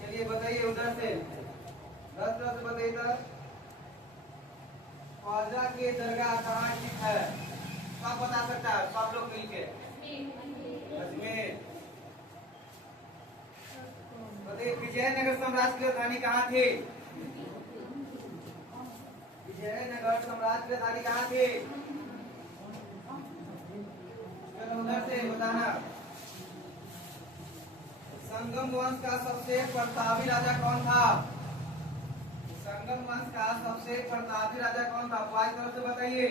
चलिए बताइए उधर से 10 से बताइए इधर। ख्वाजा की दरगाह कहाँ स्थित है? सब बता सकता है, सब लोग मिलके। अजमेर। बताइए विजयनगर साम्राज्य की राजधानी कहाँ थी? विजयनगर साम्राज्य की राजधानी कहाँ थी? चलो उधर से बताना। संगम वंश का सबसे प्रतापी राजा कौन था? संगम वंश का सबसे प्रतापी राजा कौन था? पांच तरफ से बताइए।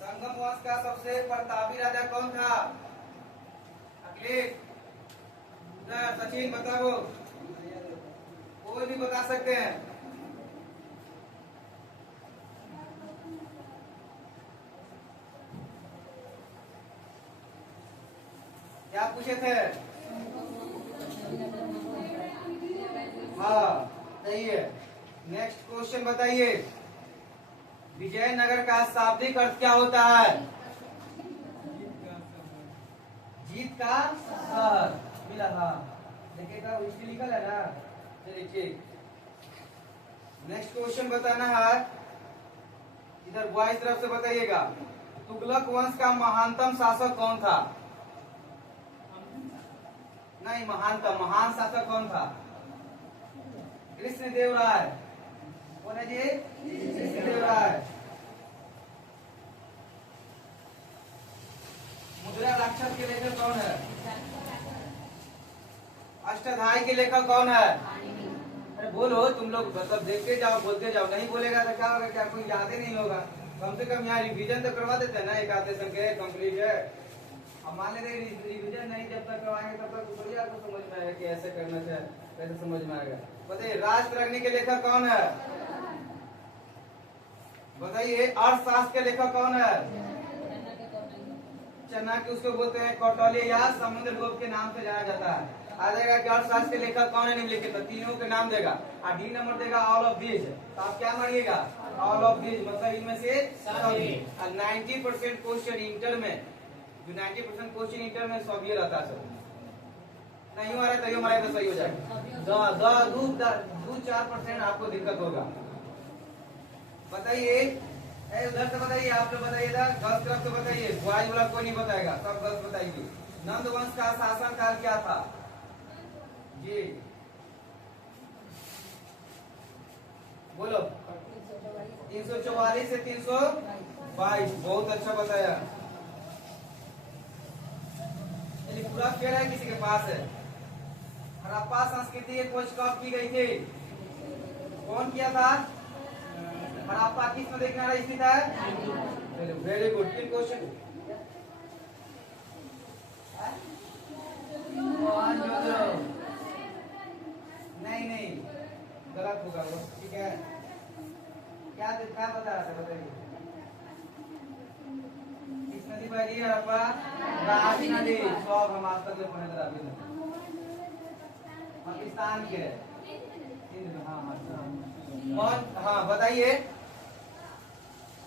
संगम वंश का सबसे प्रतापी राजा कौन था? अखिलेश, सचिन बताओ, कोई भी बता सकते हैं। क्या पूछे थे? हाँ सही है। नेक्स्ट क्वेश्चन बताइए। विजयनगर का शाब्दिक अर्थ क्या होता है? जीत का शहर। मिला था, देखिएगा इसकी लिखल है ना। चलिए ठीक। नेक्स्ट क्वेश्चन बताना है, इधर बॉयज तरफ से बताइएगा। तुगलक वंश का महानतम शासक कौन था? नहीं, महानतम महान शासक कौन था? कृष्णदेव राय। कौन है जी? कृष्णदेव राय। मुद्रा राक्षस के लेखक कौन है? अष्टाध्यायी के लेखक कौन है? अरे बोलो तुम लोग, मतलब देखते जाओ बोलते जाओ, नहीं बोलेगा तो क्या होगा? क्या कोई याद ही नहीं होगा? कम से कम यहाँ रिवीजन तो करवा देते हैं ना, एक आधे संख्या कंप्लीट है। अब मान लेते रिवीजन नहीं जब तक करवाएंगे तब तक थोड़ी आपको समझ में आएगा कि ऐसे करना चाहिए, कैसे समझ में आएगा। बताइए राजतरंगिणी के लेखक कौन है? बताइए अर्थशास्त्र के लेखक कौन है? चाणक्य उसको बोलते हैं, कौटिल्य या समुद्रगुप्त के नाम से जाना जाता है। आ जाएगा कि अर्थशास्त्र के लेखक कौन है निम्नलिखित, तीनों के नाम देगा और डी नंबर देगा ऑल ऑफ दीज। तो आप क्या मानिएगा? ऑल ऑफ दीज, मतलब इनमें से सभी। 90% क्वेश्चन इंटर में, जो 90% क्वेश्चन इंटर में सब ये रहता है। सब नहीं हो रहा है तो हमारा तो सही हो जाएगा। 2-4% आपको दिक्कत होगा। बताइए उधर से बताइए, आप लोग बताइए इधर 10 तरफ से बताइए। बॉयज वाला कोई नहीं बताएगा, सब 10 बताइए। नंद वंश का शासन काल क्या था जी? बोलो। 344 से 322। बहुत अच्छा बताया। पूरा खेल है किसी के पास है। हड़प्पा संस्कृति की खोज कब की गई थी? कौन किया था? हड़प्पा किस नदी किनारे स्थित है? Very good. तीन क्वेश्चन। नहीं गलत होगा वो, ठीक है। क्या बता रहा था बताइए। किस नदी बह रही है हड़प्पा? रावी नदी। सब हम आज तक पढ़े रावी नदी, पाकिस्तान के। हाँ बताइए।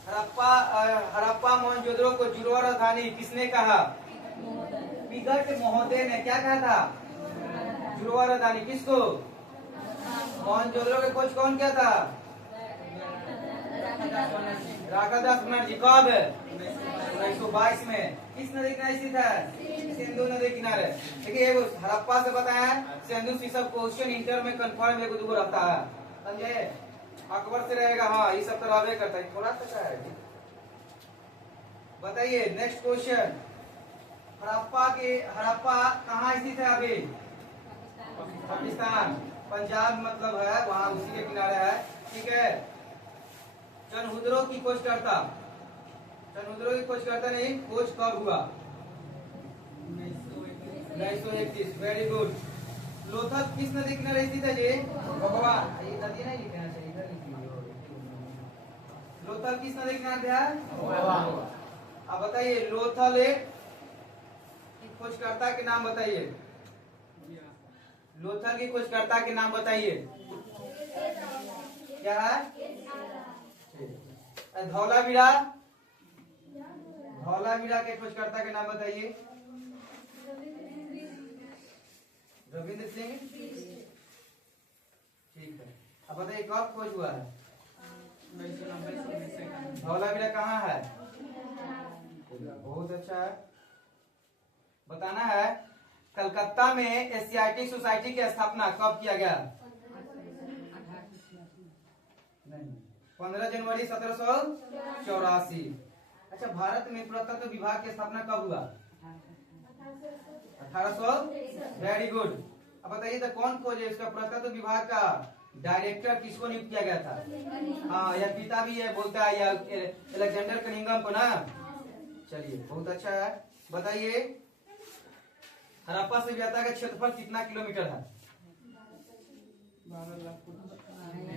हड़प्पा मोहनजोदड़ो को जुड़वा राजधानी किसने कहा? विगत महोदय ने क्या कहा था? जुड़वा राजधानी किसको? मोहनजोदड़ो के खोज कौन किया था? राघवदास बनर्जी। कब? 1922 में। किस नदी किनारे स्थित है? सिंधु नदी किनारे। देखिए हड़प्पा से बताया, सिंधु से सब क्वेश्चन इंटर में कंफर्म एक दो रहता है, समझे? अकबर से रहेगा, हाँ ये सब तो रहबे करता है। थोड़ा सा है। बताइए नेक्स्ट क्वेश्चन। हड़प्पा कहाँ स्थित है अभी? पाकिस्तान। पंजाब मतलब है वहाँ उसी के किनारे है, ठीक है। चनहुद्रो की खोज करता, चनहुद्रो की खोज करता नहीं, खोज कब हुआ? 1931। Very good. लोथल किस नदी किनारे स्थित है जी? भगवान, ये नदी नहीं लिखना चाहिए, इधर लिखिए। लोथल किस नदी किनारे है? अब बताइए लोथल एक खोजकर्ता के नाम बताइए, लोथल की खोजकर्ता के नाम बताइए। क्या है? धौलावीरा, धौलावीरा के खोजकर्ता के नाम बताइए। रविंद्र सिंह, ठीक है। अब बताइए कब खोज हुआ है? धौलावीरा कहाँ है? बहुत अच्छा है। बताना है कलकत्ता में एशियाटिक सोसाइटी की स्थापना कब किया गया? नहीं, 15 जनवरी 1784। अच्छा, भारत में पुरातत्व विभाग की स्थापना कब हुआ? 1800। Very good. अब बताइए तो कौन खोज है इसका पुरातत्व विभाग का डायरेक्टर किसको नियुक्त किया गया था? हाँ, यह पिता भी है बोलता है या अलेक्जेंडर कनिंघम को ना। चलिए बहुत अच्छा है। बताइए हड़प्पा सभ्यता का क्षेत्रफल कितना किलोमीटर है?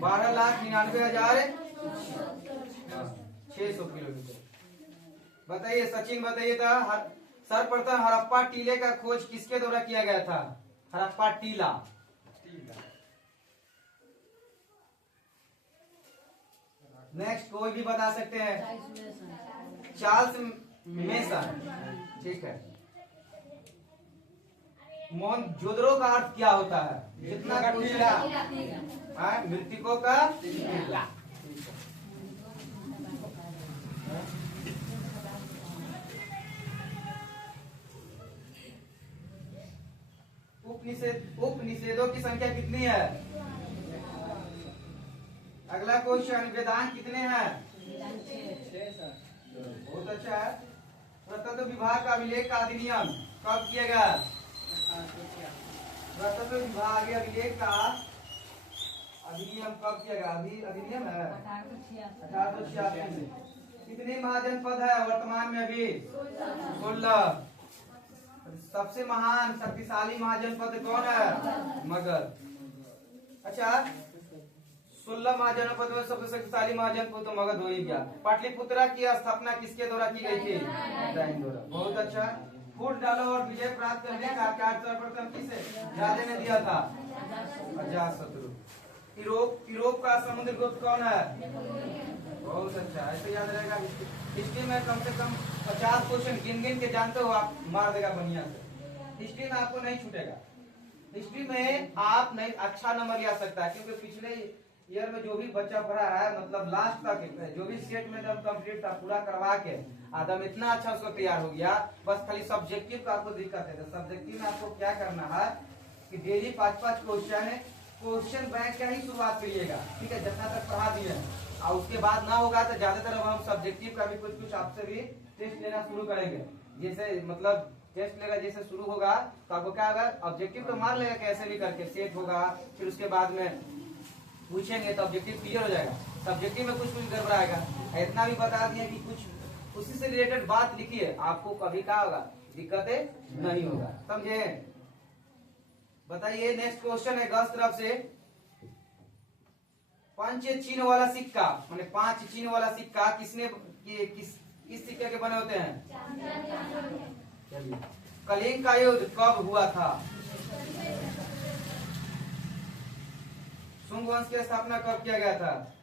12,99,600 किलोमीटर। बताइए सचिन, बताइए था सर्वप्रथम हड़प्पा टीले का खोज किसके द्वारा किया गया था? हड़प्पा टीला। नेक्स्ट कोई भी बता सकते हैं? चार्ल्स मेसन, ठीक है। मोहनजोदड़ो का अर्थ क्या होता है? जितना मृतकों का टीला। उपनिषेधों की संख्या कितनी है? अगला क्वेश्चन, वेदांत कितने हैं? 6। बहुत अच्छा है। पुरातत्व विभाग का अभिलेख का अधिनियम कब किया गया? पुरातत्व विभाग अभिलेख का अधिनियम कब किया गया? अभी अधिनियम है 1886 में। कितने महाजनपद है वर्तमान में? अभी 16। सबसे महान शक्तिशाली महाजनपद कौन है? मगध। अच्छा, 16 महाजनपद में सबसे शक्तिशाली महाजनपद तो मगध हो ही गया। पाटलिपुत्रा की स्थापना किसके द्वारा की गई थी? इंद्रायणी द्वारा। बहुत अच्छा। फूट डालो और विजय प्राप्त करने का कार्य सर्वप्रथम किसे राजा ने दिया था? अजातशत्रु। यूरोप का समुद्रगुप्त कौन है? बहुत अच्छा, ऐसे याद रहेगा। हिस्ट्री में कम से कम 50 क्वेश्चन गिन गिन के जानते हो आप, मार देगा बढ़िया से। हिस्ट्री में आपको नहीं छूटेगा। हिस्ट्री में आप नहीं अच्छा नंबर ला सकता है, क्योंकि पिछले ईयर में जो भी बच्चा पढ़ा है, मतलब लास्ट तक जो भी सेट में जब कंप्लीट था पूरा करवा के आदम इतना अच्छा उसको तैयार हो गया। बस खाली सब्जेक्टिव का आपको दिक्कत है। तो सब्जेक्टिव में आपको क्या करना है कि डेली 5-5 क्वेश्चन बैंक का ही शुरुआत करिएगा, ठीक है, जितना तक पढ़ा दिए। और उसके बाद ना होगा तो ज्यादातर अब हम सब्जेक्टिव का भी कुछ आपसे भी टेस्ट लेना शुरू करेंगे। जैसे मतलब टेस्ट लेगा जैसे शुरू होगा तो आपको क्या होगा, ऑब्जेक्टिव तो मार लेगा कैसे भी करके, सेट होगा, फिर उसके बाद में पूछेंगे तो ऑब्जेक्टिव क्लियर हो जाएगा। सब्जेक्टिव में कुछ गड़बड़ाएगा। इतना भी बता दिए कि कुछ उसी से रिलेटेड बात लिखिए, आपको कभी क्या होगा, दिक्कतें नहीं होगा। समझे? बताइए नेक्स्ट क्वेश्चन है गलत तरफ से। पंच चिन्ह वाला सिक्का, माने 5 चिन्ह वाला सिक्का किसने किस सिक्के के बने होते हैं? चलिए, कलिंग का युद्ध कब हुआ था? शुंग वंश की स्थापना कब किया गया था?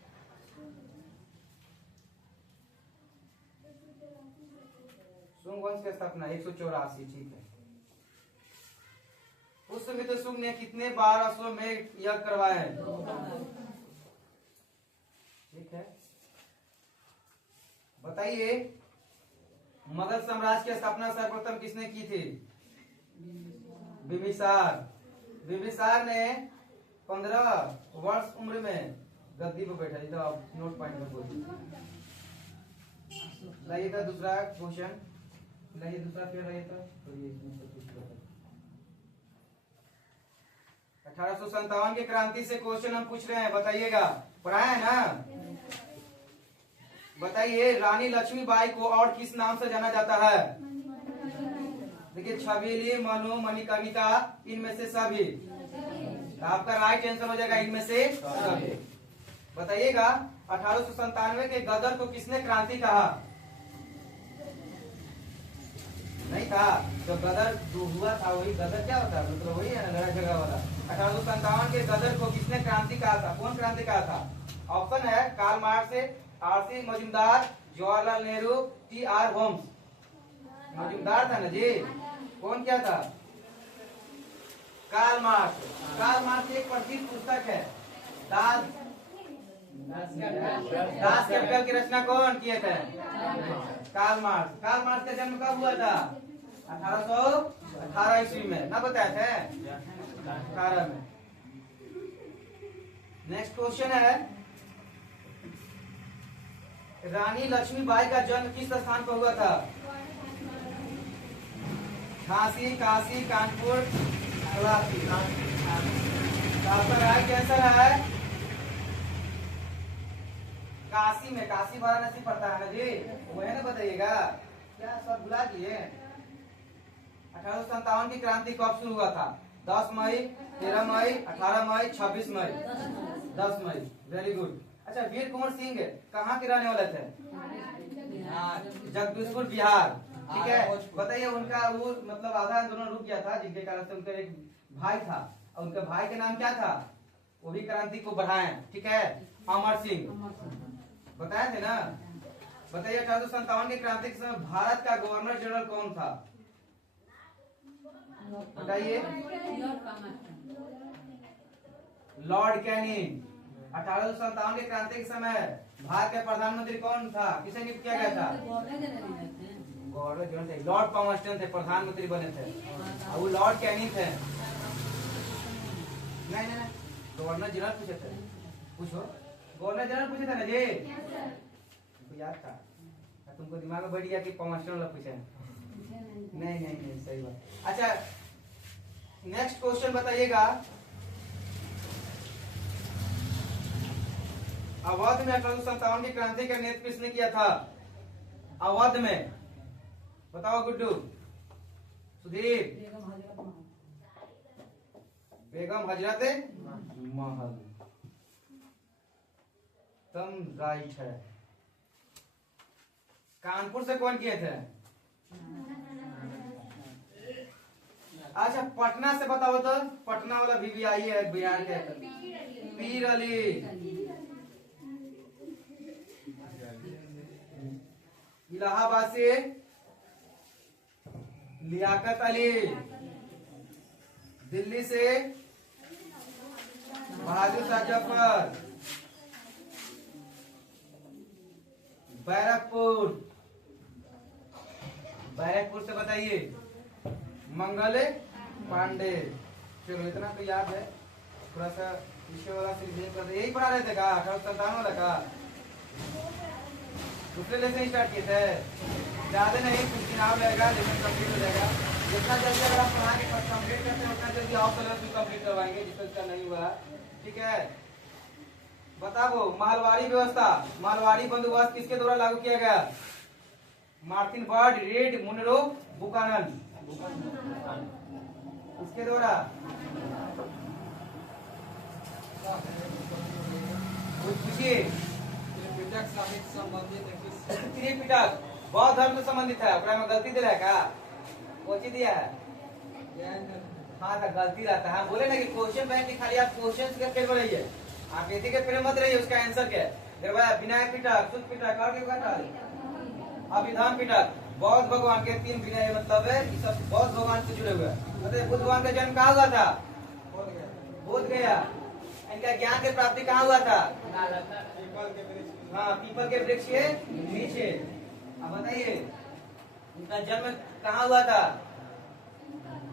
शुंग वंश की स्थापना 184, ठीक है। उस समय तो शुंग ने कितने बार अश्वमेध यज्ञ करवाए हैं? ठीक है। बताइए मगध साम्राज्य की स्थापना सर्वप्रथम किसने की थी? बिंबिसार। बिंबिसार ने 15 वर्ष उम्र में गद्दी पर बैठा। इधर आप नोट पॉइंट में बोलिए। लाइए था दूसरा क्वेश्चन, लाइए दूसरा पेड़ लाइए था। तो ये इसमें सब कुछ 1857 की क्रांति से क्वेश्चन हम पूछ रहे हैं, बताइएगा। पढ़ाया है ना? बताइए, रानी लक्ष्मीबाई को और किस नाम से जाना जाता है? देखिए, छबीली, मनु, मणिकर्णिका, इनमें से सभी। तो आपका राइट आंसर हो जाएगा इनमें से सभी। बताइएगा, 1897 के गदर को किसने क्रांति कहा? नहीं था, जो गदर जो हुआ था वही गदर क्या होता है, मतलब वही है ना, लड़ाई झगड़ा वाला। 1857 के गदर को किसने क्रांति कहा था? कौन क्रांति कहा था? ऑप्शन है Karl Marx, RC Majumdar, Jawaharlal Nehru, T R Holmes. Majumdar था ना जी। कौन क्या था? Karl Marx. कार्ल मार्क्स एक प्रसिद्ध पुस्तक है, दास कैपिटल की रचना कौन किए थे? Karl Marx. कार्ल मार्क्स का जन्म कब हुआ था? 1818 ईस्वी में, ना बताए थे? 18 में। नेक्स्ट क्वेश्चन है, रानी लक्ष्मीबाई का जन्म किस स्थान पर हुआ था? झांसी, काशी, कानपुर, इलाहाबाद। आपका राइट आंसर है काशी में। काशी वाराणसी पड़ता है ना जी, वो है ना, बताइएगा। क्या सब भुला दिए? 1857 की क्रांति कब शुरू हुआ था? 10 मई, 13 मई, 18 मई, 26 मई? 10 मई। Very good. अच्छा, वीर कुंवर सिंह कहाँ के रहने वाले थे? जगदीशपुर, बिहार। ठीक है। बताइए, उनका वो मतलब आधा आंदोलन रुक गया था, जिनके कारण से उनका एक भाई था, और उनके भाई के नाम क्या था? वो भी क्रांति को बढ़ाए। ठीक है, अमर सिंह। बताए थे ना? बताइए, 1857 की क्रांति के समय भारत का गवर्नर जनरल कौन था? बताइए। Lord Canning. 1857 की क्रांति के समय भारत के प्रधानमंत्री कौन था? किसे नियुक्त किया गया था? गवर्नर जनरल थे, लॉर्ड पामस्टन थे, प्रधानमंत्री बने थे, और वो लॉर्ड कैनिंग थे। नहीं नहीं, गवर्नर जनरल पूछे थे। पूछो, गवर्नर जनरल पूछे थे ना जी? तुमको याद था? तुमको दिमाग में बैठ गया कि पामस्टन वाला पूछे? नहीं नहीं नहीं, सही बात। अच्छा, नेक्स्ट क्वेश्चन बताइएगा, अवध में 1857 की क्रांति का नेतृत्व किसने किया था? अवध में, बताओ गुड्डू, सुदीप। बेगम हजरत महल। तुम राइट है। कानपुर से कौन किए थे? अच्छा, पटना से बताओ तो। पटना वाला बीबी आई है बिहार के, पीर अली। इलाहाबाद से लियाकत अली। दिल्ली से बहादुर शाह जफर। बैरकपुर, बैरकपुर से बताइए मंगल पांडे। चलो, इतना तो याद है। थोड़ा सा विषय वाला यही पढ़ा रहे थे का? 1857 वाला का दूसरे लेसन स्टार्ट किए थे। ज्यादा नहीं, कुछ दिन और लगेगा, लेसन कंप्लीट हो जाएगा। जितना जल्दी अगर आप पढ़ा के कंप्लीट करते हैं, उतना जल्दी आप सिलेबस भी कंप्लीट करवाएंगे, जिसका नहीं हुआ। ठीक है। बताओ, मालवाड़ी व्यवस्था, मालवाड़ी बंदोबस्त किसके द्वारा लागू किया गया? Martin Bird, Read, Munro, Buchanan. इसके द्वारा पूछिए। त्रिपिटक बौद्ध धर्म से संबंधित है, में गलती दिला है का? कोची दिया है? हाँ, तो गलती रहता है। बोले ना कि क्वेश्चन बैंक खाली आप क्वेश्चन के फेल रहिए, आप इसी के फेल मत रहिए। उसका आंसर क्या है? विनायक पिटक, शुद्ध पिटक, और क्या? अभिधान पिटक। बौद्ध भगवान के 3 विनय, मतलब है कि सब बौद्ध भगवान से जुड़े हुए हैं। मतलब बुद्ध भगवान का जन्म कहाँ हुआ था? बोध गया। इनका ज्ञान की प्राप्ति कहाँ हुआ था? हाँ, पीपल के वृक्ष के नीचे। अब बताइए, इनका जन्म कहाँ हुआ था?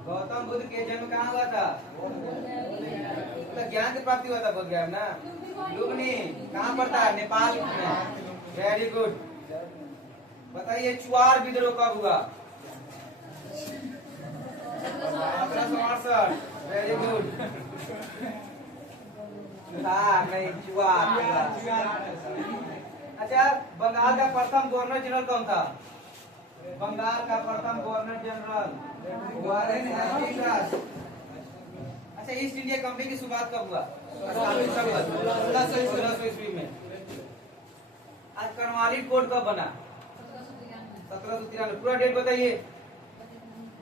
गौतम बुद्ध के जन्म कहाँ हुआ था? ज्ञान की प्राप्ति हुआ था बोध गया ना। लुम्बिनी कहाँ पड़ता है? नेपाल में। Very good. बताइए, चुआर विद्रोह कब हुआ? 1768। Very good. नहीं चुआ। अच्छा, बंगाल का प्रथम गवर्नर जनरल कौन था? बंगाल का प्रथम गवर्नर जनरल वारेन हेस्टिंग्स। अच्छा, ईस्ट इंडिया कंपनी की शुरुआत कब हुआ? 1616 ईस्वी में। आज कर्नवालिस कोड कब बना? 1793। पूरा डेट बताइए।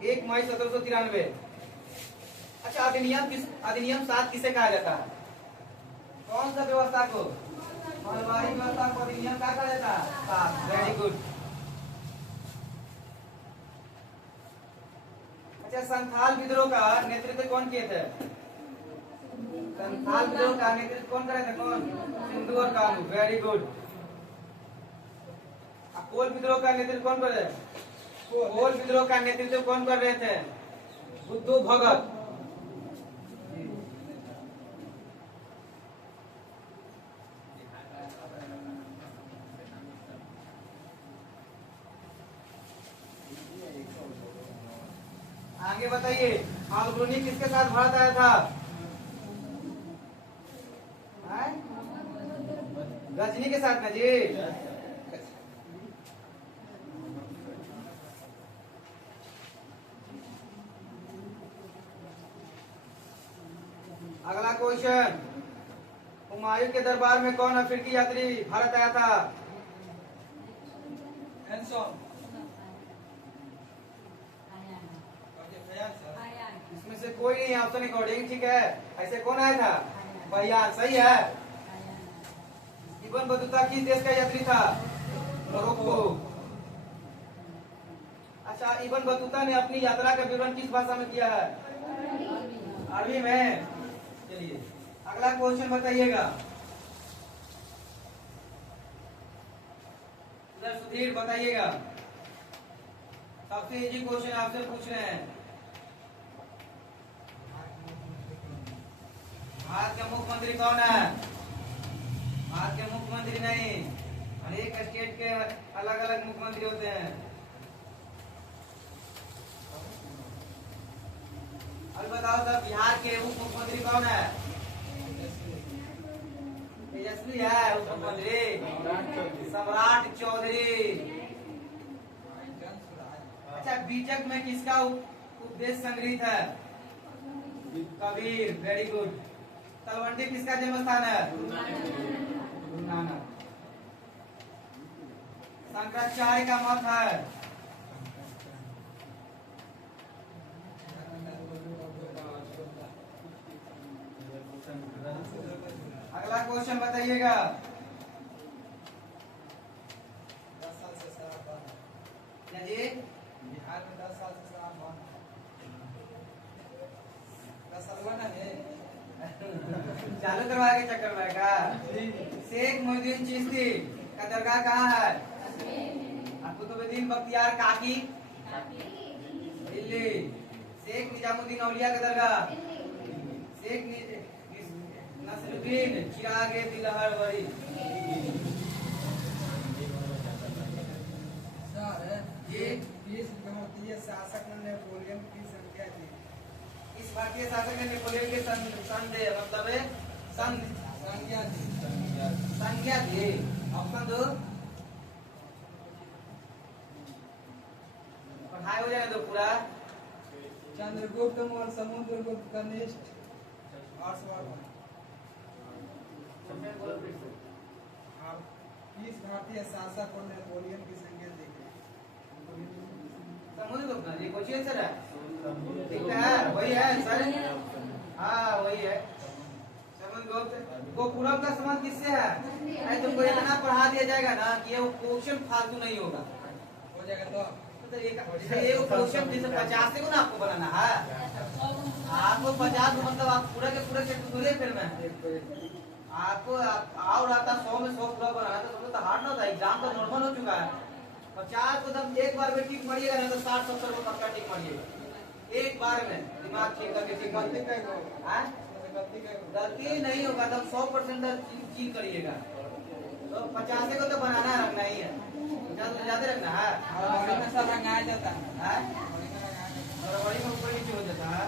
1 मई 1793। अच्छा, अधिनियम 7 किसे कहा जाता है? कौन सा व्यवस्था को? महलवाड़ी व्यवस्था को अधिनियम क्या कहा जाता है? 7। Very good. अच्छा, संथाल विद्रोह का नेतृत्व कौन किए थे? संथाल विद्रोह का नेतृत्व कौन करे थे? कौन? सिंधु और कानू। Very good. कोल विद्रोह का नेतृत्व कौन कर रहे? कोल विद्रोह का नेतृत्व कौन कर रहे थे? बुद्धू भगत। आगे बताइए, अल्ब्रुनी किसके साथ भारत आया था? गजनी के साथ ना जी। अगला क्वेश्चन, हुमायूं के दरबार में कौन अफ्रीकी यात्री भारत आया था? इसमें से कोई नहीं, ऑप्शन अकॉर्डिंग ठीक है। ऐसे कौन आया था? बयान। सही है। इब्न बतूता किस देश का यात्री था? मोरक्को। अच्छा, इब्न बतूता ने अपनी यात्रा का विवरण किस भाषा में किया है? अरबी में। चलिए अगला क्वेश्चन बताइएगा। सुधीर बताइएगा। सबसे इजी क्वेश्चन आपसे पूछ रहे हैं। भारत के मुख्यमंत्री कौन है? भारत के मुख्यमंत्री नहीं, हर एक स्टेट के अलग अलग मुख्यमंत्री होते हैं। अब बताओ तो बिहार के उप मुख्यमंत्री कौन है? तेजस्वी है उप मुख्यमंत्री। सम्राट चौधरी। अच्छा, बीजक में किसका उपदेश संग्रहित है? कबीर। Very good. तलवंडी किसका जन्म स्थान है? गुरु नानक। शंकराचार्य का मत है? अगला क्वेश्चन बताइएगा। जी, बिहार में 10 साल से शराब बंद है। 10 साल बना है। चालू करवा के चक्कर में का? शेख मोइनुद्दीन चिश्ती का दरगाह कहाँ है? कुतुबुद्दीन बख्तियार काकी दिल्ली। शेख निजामुद्दीन औलिया का दरगाह? शेख नसरुद्दीन चिराग दिलहरवरी। ये इस भारतीय शासक ने नेपोलियन की संख्या दी। इस भारतीय शासक ने नेपोलियन के मतलब संज्ञा दी। ऑप्शन दो। पढ़ाई हो जाए तो पूरा। चंद्रगुप्त मौर्य, समुद्रगुप्त, कनिष्क और किस भारतीय शासक को नेपोलियन की संज्ञा दी गई? समुद्रगुप्त जी क्वेश्चन सर है। ठीक है, वही है सर। हाँ वही है समुद्रगुप्त। गोकुलम का संबंध किससे है? तुमको इतना पढ़ा दिया जाएगा ना कि ये क्वेश्चन फालतू नहीं होगा। हो जाएगा तो ये क्वेश्चन जैसे 50 को ना आपको बनाना है। आपको 50 मतलब आप पूरा के पूरा थोड़े फिर में आपको और आता 100 में 100 पूरा बनाना तो हार्ड ना होता। एग्जाम तो नॉर्मल हो चुका है। 50 को जब एक बार में टिक मारिएगा ना तो 60-70 को पक्का टिक मारिएगा एक बार में। दिमाग ठीक करके टिक गलती मारिए। गलती नहीं होगा तब 100% चीज करिएगा। तो 50 को तो बनाना रखना ही है। ज्यादा रखना है। में सब रंगाया जाता है। बड़ी में ऊपर नीचे हो जाता है।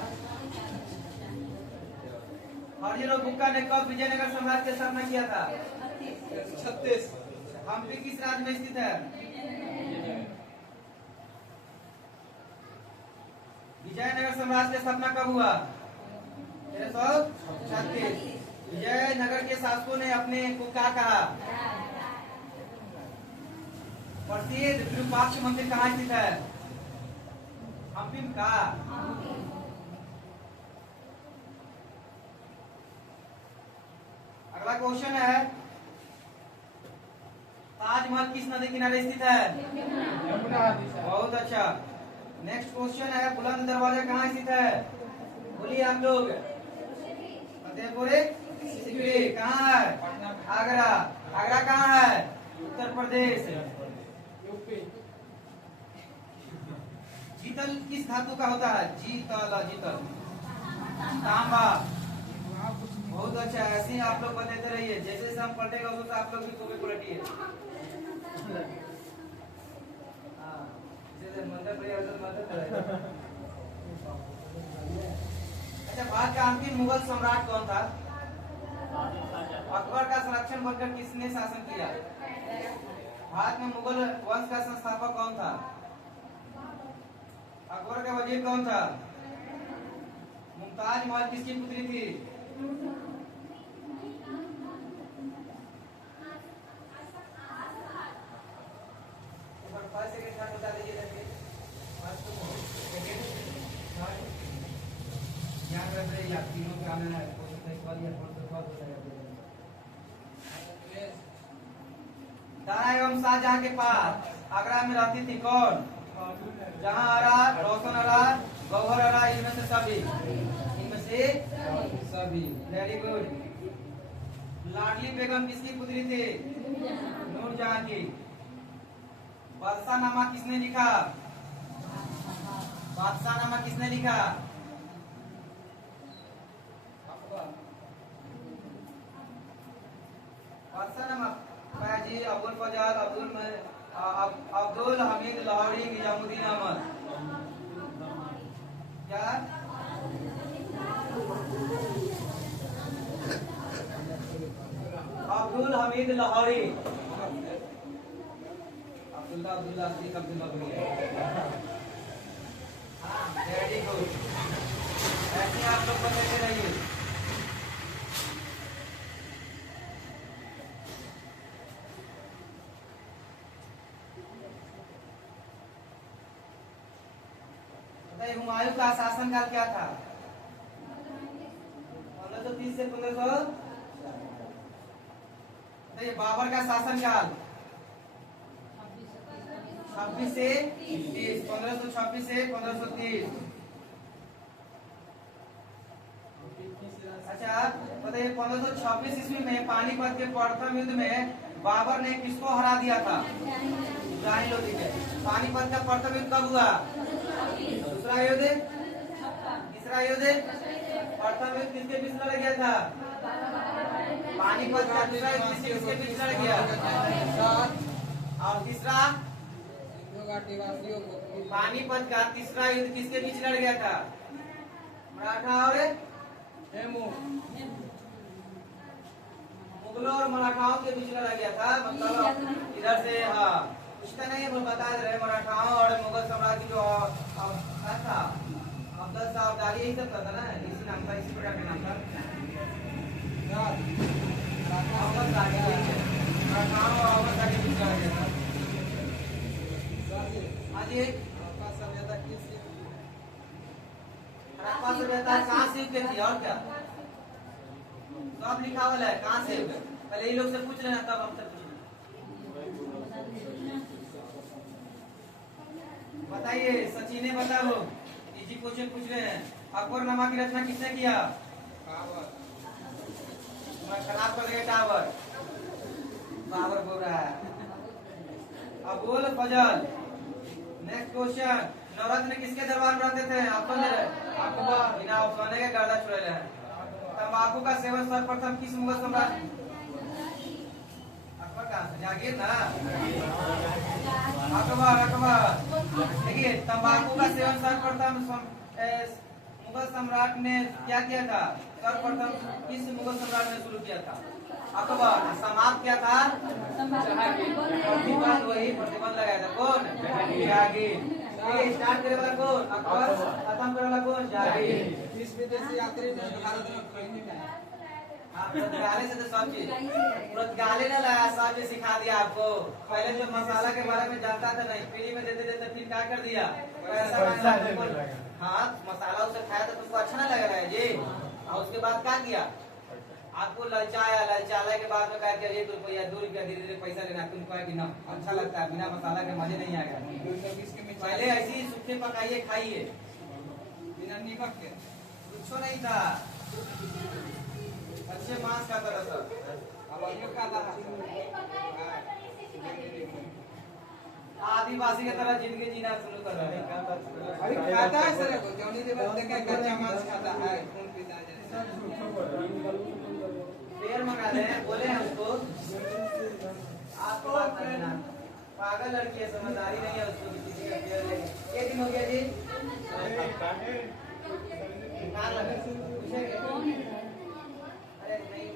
हरिहर बुक्का ने कब विजयनगर साम्राज्य की स्थापना किया था? 36। हम्पी किस राज्य में स्थित है? विजयनगर साम्राज्य की स्थापना कब हुआ? 1336। विजयनगर के शासकों ने अपने को क्या कहा? प्रसिद्ध विरूपाक्ष मंदिर कहाँ स्थित है? हम्पी में का? अगला क्वेश्चन है, ताजमहल किस नदी किनारे स्थित है? यमुना नदी से। बहुत अच्छा। नेक्स्ट क्वेश्चन है, बुलंद दरवाजा कहाँ स्थित है? बोलिए आप लोग। फतेहपुर सीकरी कहाँ है? आगरा। आगरा कहाँ है? उत्तर प्रदेश। यूपी। जीतल किस धातु का होता है? जीतल, जीतल तांबा। बहुत अच्छा, ऐसे ही आप लोग बताते रहिए, जैसे जैसे हम पढ़ेगा उससे आप लोग भी कॉपी पलटिए। हाँ, जैसे मंदिर पर ऐसे मदद करेगा। अच्छा, भारत का अंतिम मुगल सम्राट कौन था? अकबर का संरक्षण बनकर किसने शासन किया? भारत में मुगल वंश का संस्थापक कौन था? अकबर का वजीर कौन था? मुमताज महल किसकी पुत्री थी? बता दीजिए। याद रख रहे आप तीनों का आना है। दारा एवं शाहजहां के पास आगरा में रहती थी कौन? जहां आरा, रोशन आरा, गौहर आरा, इनमें से सभी। इनमें से सभी। Very good. लाडली बेगम किसकी पुत्री थी? नूरजहां की। बादशाहनामा किसने लिखा? बादशाहनामा किसने लिखा? बादशाहनामा बाजी, अबुल फजल, अब्दुल हमीद लाहौरी, निजामुद्दीन अहमद। क्या? अब्दुल हमीद लाहौरी। Abdullah Sheikh Abdullah very good. ऐसे आप लोग बताते रहिए। हुमायूं का शासनकाल क्या था? 1530 से 1500। बाबर का शासनकाल 26 से 30। 1526 से 1530। अच्छा बताइए, 1526 ईस्वी में पानीपत के प्रथम युद्ध में बाबर ने किसको हरा दिया था? इब्राहिम लोदी के। पानीपत का प्रथम युद्ध कब हुआ? दूसरा युद्ध? तीसरा युद्ध? प्रथम युद्ध किसके बीच लड़ गया था? पानीपत का दूसरा युद्ध किसके बीच लड़ गया? और तीसरा? पानीपत का तीसरा युद्ध किसके बीच लड़ गया था? मराठा और मुगलों और मराठाओं के बीच लड़ा गया था। मतलब इधर से हाँ पूछते नहीं, वो बता रहे मराठाओं और मुगल साम्राज्य जो था अफजल साहब दारी, यही सब था ना, इसी नाम का, इसी प्रकार के नाम का मराठाओं और अवध के बीच लड़ा गया था। हाँ जी, हड़प्पा सभ्यता कहाँ से युग थी और क्या सब लिखा हुआ है? कहाँ से? पहले ये लोग से पूछ लेना तब हमसे पूछना। बताइए, सचिने बताओ, इजी क्वेश्चन पूछ रहे हैं। अकबरनामा की रचना किसने किया? खराब कर दिया टावर। बाबर बोल रहा है। अबुल फजल। नेक्स्ट क्वेश्चन, नवरत्न किसके दरबार में रहते थे? आपको बिना ऑप्शन के गर्दा छुड़े रहे। तंबाकू का सेवन सर्वप्रथम किस मुगल सम्राट? अकबर का जागीर ना, अकबर। देखिए, तंबाकू का सेवन सर्वप्रथम मुगल सम्राट ने क्या किया था? सर्वप्रथम किस मुगल सम्राट ने शुरू किया था? अकबर। समाप्त क्या था? प्रतिबंध, वही प्रतिबंध लगाया था। कौन? जहांगीर। स्टार्ट करे वाला कौन? अकबर। खत्म करे वाला कौन? जहांगीर। इस विदेशी यात्री ने भारत में कोई नहीं लाया। पुर्तगाली से तो सब चीज, पुर्तगाली ने लाया, सब चीज सिखा दिया आपको। पहले जो मसाला के बारे में जानता था नहीं, फ्री में देते देते फिर क्या कर दिया? पैसा। हाँ, मसाला उसे खाया तो तुमको अच्छा ना लग रहा है जी। और उसके बाद क्या किया? आपको ललचाया, ललचाने के बाद में कहा कि 1 रुपया 2 रुपया धीरे धीरे पैसा लेना। तुमको है कि ना अच्छा लगता है, बिना मसाला के मजे नहीं आएगा। पहले ऐसे ही सूखे पकाइए खाइए, बिना नमक के। कुछ नहीं था, अच्छे मांस खाता था सब। अब आगे काला आदिवासी की तरह जिंदगी जीना शुरू कर रहे हैं। अरे खाता है सर, को जौनी देव देखा कच्चा मांस खाता है, खून पीता है। पेड़ मंगा रहे हैं, बोले हैं उसको, आपको बात नहीं ना, पागल लड़की है, समझदारी नहीं है उसको किसी का पेड़ लेके। ये दिन हो गया जी? कहाँ लगा? पूछेंगे? अरे नहीं,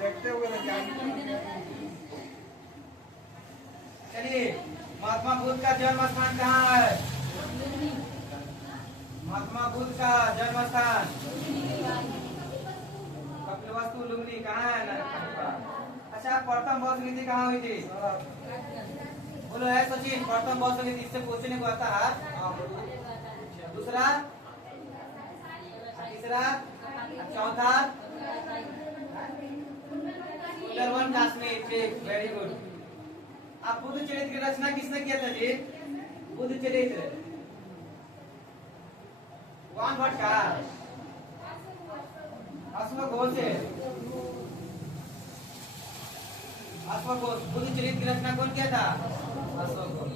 देखते हुए ना जाएंगे। चलिए, महात्मा बुद्ध का जन्म स्थान कहाँ है? महात्मा बुद्ध का जन्म स्थान कपिलवस्तु लुम्बिनी कहाँ है ना? अच्छा, प्रथम बौद्ध नीति कहाँ हुई थी? बोलो है सचिन, प्रथम बौद्ध नीति इससे पूछने को आता है। दूसरा, तीसरा, चौथा, सुंदरवन कश्मीर। ठीक, वेरी गुड। आप बुद्ध चरित्र की रचना किसने किया था जी? बुद्ध चरित्र कौन भट्ट का? अश्वघोष। अश्वघोष। बुद्ध चरित्र की रचना कौन किया था? अश्वघोष।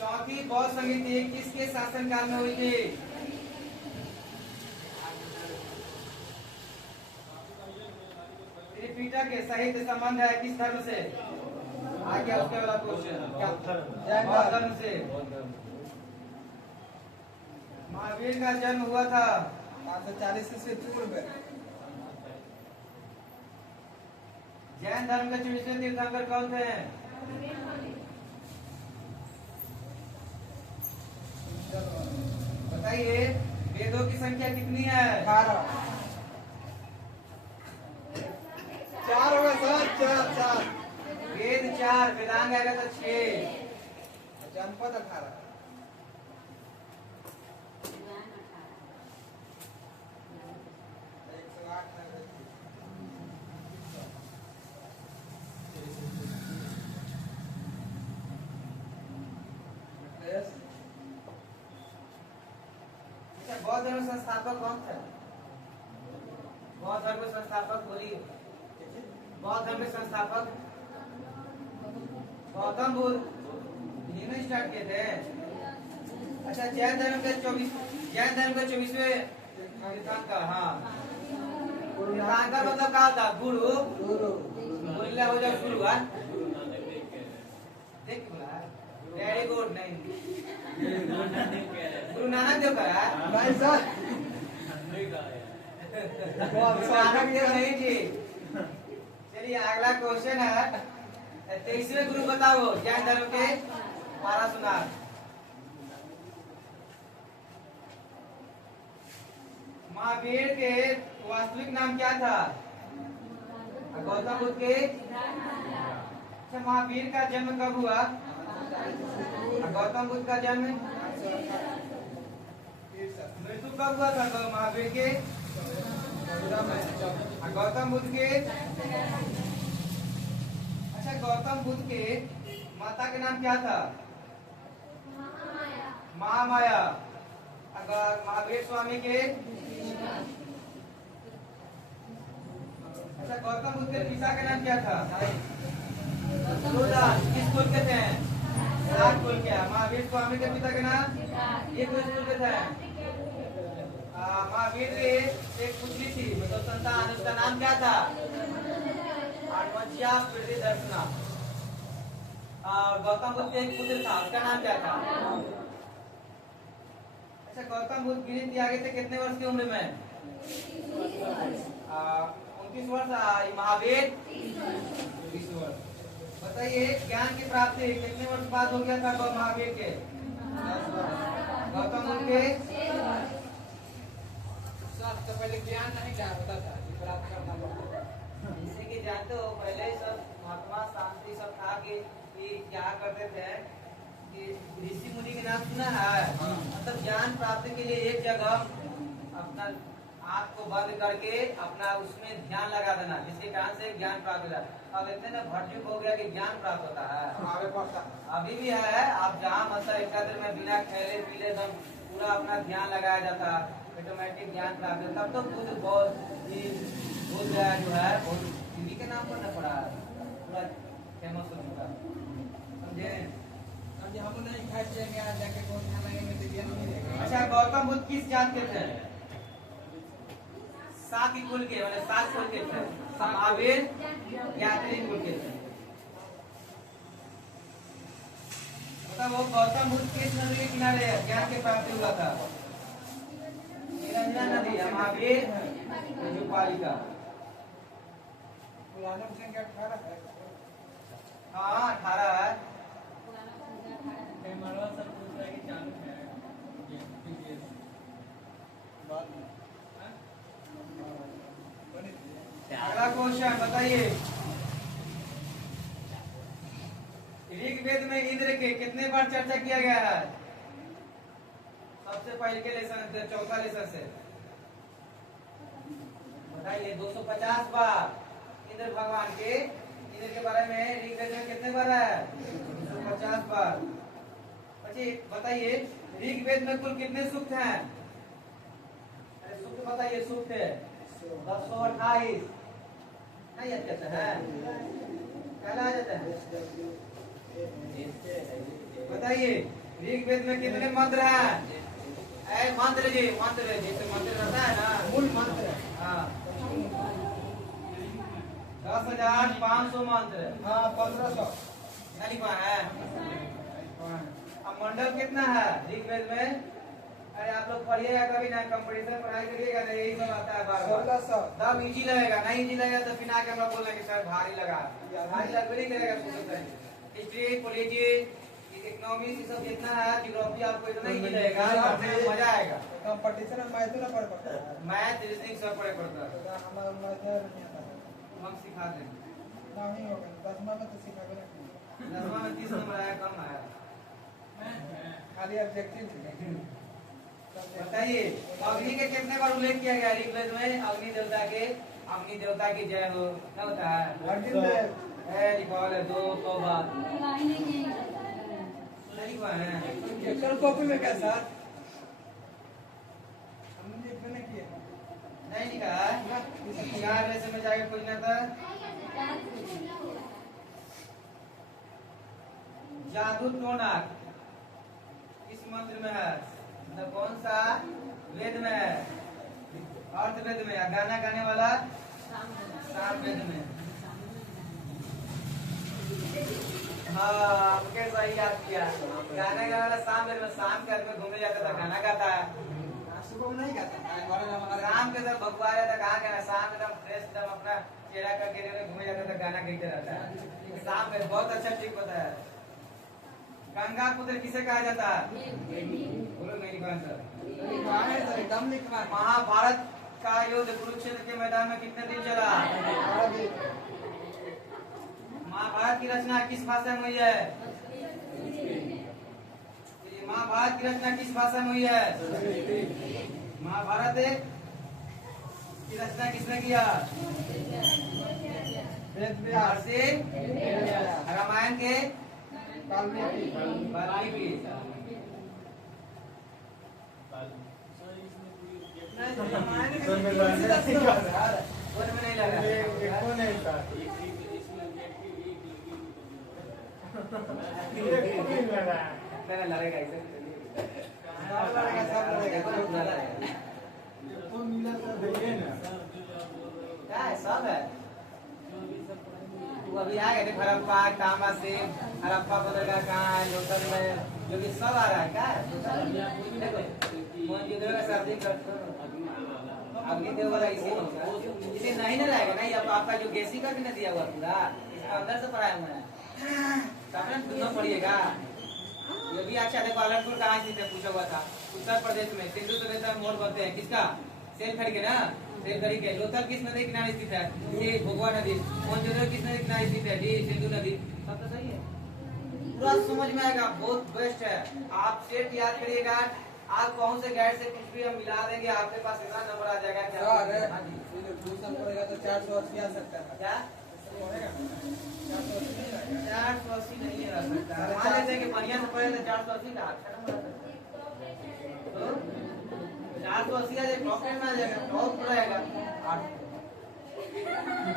चौथी बौद्ध संहिता किसके शासनकाल में हुई थी? त्रिपिटक के साहित्य संबंध है किस धर्म से? आ गया उसके वाला क्वेश्चन, बौद्ध धर्म से। महावीर का जन्म हुआ था 540 से पूर्व। जैन धर्म के 24वें तीर्थंकर कौन थे? बताइए, वेदों की संख्या कितनी है? 18। 4 होगा सर, 4। वेद 4, वेदांग आएगा तो 6। जनपद 18। बौद्ध धर्म संस्थापक कौन थे? बौद्ध धर्म संस्थापक बोलिए। बौद्ध धर्म संस्थापक गौतम बुद्ध, इन्होंने स्टार्ट किए थे। अच्छा, जैन धर्म के 24वें तीर्थंकर। हाँ, तीर्थंकर मतलब क्या होता? गुरु। बोलना हो जाए गुरु। देख बोला, वेरी गुड। नहीं, गुरु नानक देव का है भाई सर, नानक देव नहीं जी। चलिए, अगला क्वेश्चन है, 23वें गुरु बताओ जैन धर्म के। पाराशुनाथ। महावीर के वास्तविक नाम क्या था? गौतम बुद्ध के। अच्छा, महावीर का जन्म कब हुआ? गौतम बुद्ध का जन्म। मृत्यु कब हुआ था महावीर के? गौतम बुद्ध के। अच्छा, गौतम बुद्ध के माता के नाम क्या था? महामाया। अगर महावीर स्वामी के। अच्छा, गौतम बुद्ध के पिता का नाम क्या था? किस कुल के थे? सात कुल के। महावीर स्वामी के पिता का नाम? ये कुल के थे। महावीर की एक पुत्री थी, मतलब संतान, उसका नाम क्या था? आत्मज्ञा प्रीति दर्शना। और गौतम बुद्ध के एक पुत्र था, उसका नाम क्या था? अच्छा, गौतम बुद्ध गिने दिए आगे थे कितने वर्ष की उम्र में? 29 वर्ष। महावीर 20 वर्ष। बताइए ज्ञान की प्राप्ति कितने वर्ष बाद हो गया था महावीर के? 10 वर्ष। गौतम बुद्ध के सबसे पहले ज्ञान नहीं क्या होता था, प्राप्त करना पड़ता था। जैसे कि जानते हो पहले सब महात्मा शांति सब था कि क्या करते थे कि ऋषि मुनि के नाम सुना है? मतलब ज्ञान प्राप्ति के लिए एक जगह अपना आँख को बंद करके अपना उसमें ध्यान लगा देना, जिसके कारण से ज्ञान प्राप्त होता है। अब इतने ना भटयुग हो गया कि ज्ञान प्राप्त होता है। अभी भी है, आप जहाँ मतलब एक में बिना खेले पीले एकदम पूरा अपना ध्यान लगाया जाता, ऑटोमेटिक ज्ञान प्राप्त होता। तब तो बुद्ध बुद्ध जो है बहुत हिंदी के नाम पर न पड़ा है, पूरा फेमस हो चुका, समझे? हम नहीं खाए पिएंगे, आज जाके कौन खाना लगेंगे तो ज्ञान नहीं रहेगा। अच्छा, गौतम बुद्ध किस जात के थे? सात कुल के, मतलब 7 कुल के थे। महावीर यात्री कुल के थे। मतलब वो गौतम बुद्ध किस नदी के किनारे ज्ञान की प्राप्ति हुआ था? निरंजन नदी। महावीर पालिका। पुराने में संख्या 18 है। हाँ 18 है। अगला क्वेश्चन बताइए, ऋग्वेद में इंद्र के कितने बार चर्चा किया गया है? सबसे पहले के लेसन, चौथा लेसन से बताइए। 250 बार इंद्र भगवान के, इंद्र के बारे में ऋग्वेद में कितने बार है? 250 बार। बताइए ऋग्वेद में कुल कितने सूक्त हैं? अरे सूक्त बताइए, सूक्त है 228। नहीं याद करते हैं, कहला जाता है। बताइए ऋग्वेद में कितने मंत्र हैं? मंत्र जी, मंत्र जैसे मंत्र रहता है ना, मूल मंत्र। हाँ 10,500 मंत्र। हाँ 1500। नहीं लिखवा है। अब मंडल कितना है ऋग्वेद में? अरे आप लोग पढ़िएगा कभी ना, कंपटीशन पढ़ाई करिएगा ना, यही सब आता है बार बार। 1600। तब इजी लगेगा, नहीं इजी लगेगा तो फिर आके हम लोग बोलेंगे सर भारी लगा, भारी लगभग नहीं करेगा। हिस्ट्री, पॉलिटी, इकोनॉमिक्स, ये सब जितना है, ज्योग्राफी आपको इतना इजी लगेगा, पढ़ने में मजा आएगा। कंपटीशन में मैथ ना पढ़ पड़ता है। मैथ, रीजनिंग सब पढ़े पड़ता है। हमारा मैथ नहीं आता है। हम सिखा देंगे। नहीं होगा, 10वां में तो सिखावे ना। 10वां में 30 नंबर आया, कम आया। खाली ऑब्जेक्टिव। बताइए अग्नि के कितने बार उल्लेख किया गया ऋग्वेद में? अग्नि देवता की जय हो, क्या होता है? अर्जुन देव लिखवाल है 200 बार। लिखवा है एक्सेल कॉपी में क्या सर? हमने लिखने नहीं किया। नहीं लिखा है, यार वैसे में जाके खोजना था। जादू टोना किस मंत्र में है? मतलब कौन सा वेद में है? अर्थ वेद में। गाना गाने वाला साम वेद में। हाँ मुझे सही याद किया, गाना गाने वाला साम वेद में। शाम के में घूमने जाता था, गाना गाता है। सुबह में नहीं गाता है। शाम के तरफ भगवा रहता, कहाँ गाना? शाम एकदम फ्रेश, एकदम अपना चेहरा करके घूमे जाता था, गाना गाते रहता है। शाम में बहुत अच्छा ट्रिक होता है। गंगा पुत्र किसे कहा जाता है? बोलो मेरी आंसर। एकदम लिखवा। महाभारत का युद्ध कुरुक्षेत्र के मैदान में कितने दिन चला? महाभारत की रचना किस भाषा में हुई है? महाभारत की रचना किस भाषा में हुई है? महाभारत की रचना किसने किया? महर्षि। रामायण के वाल्मीकि। नहीं लगा। लड़ेगा इसे। क्या है? सब है। तू अभी आएगा देख, हड़प्पा, तांबा से हड़प्पा बदलगा कहाँ है, लोथल में, जो कि सब आ रहा है क्या है? देखो, मोहनजोदड़ो का शाब्दिक अर्थ अग्निदेव वाला इसे नहीं ना रहेगा ना, ये आपका जो गेसी का भी नहीं दिया हुआ पूरा, इसका अंदर से पढ़ाया हुआ है, आपने दोनों पढ़िएगा। ये भी अच्छा देखो, अलगपुर कहाँ स्थित है पूछा हुआ था, उत्तर प्रदेश में। सिंधु सभ्यता मोड़ बोलते हैं किसका? सेलखड़ी के ना, सेलखड़ी के। लोथल किस नदी किनारे स्थित है? ये भोगवा नदी। मोहनजोदड़ो किस नदी किनारे स्थित है? डी सिंधु नदी। सब तो सही है, पूरा समझ में आएगा, बहुत बेस्ट है। आप सेट याद करिएगा, आप कौन से गाइड से कुछ भी हम मिला देंगे, आपके पास इतना नंबर आ जाएगा कि सर, ये जो ट्यूशन पढ़ेगा तो 480 आ सकता है क्या? 480 नहीं आएगा। 480 नहीं आ सकता है। मान लेते हैं कि बढ़िया से पढ़े तो 480 का अच्छा नंबर आ सकता है। तो 480 आ जाएगा, टॉप 10 में आ जाएगा, टॉप रहेगा।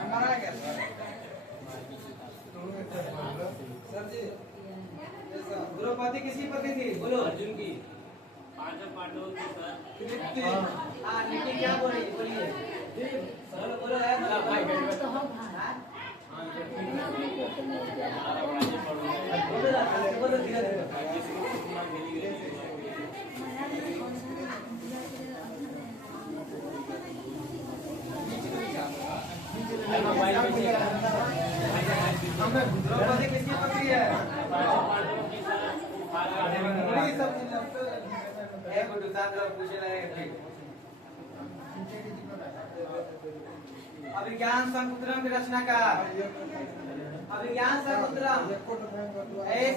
हमारा क्या सर? सर जी, द्रौपदी किसकी पत्नी थी? बोलो। अर्जुन की पांचों पांडवों की सर। हाँ, निकी क्या बोल रही है? बोलिए। बोलो बोलो है, बोलो भाई। हाँ? बोलो धीरे धीरे। द्रौपदी किसकी पत्नी है? गुड्डू साहब पूछे लगे। अभिज्ञान शकुंतलम की रचना का, अभिज्ञान शकुंतलम,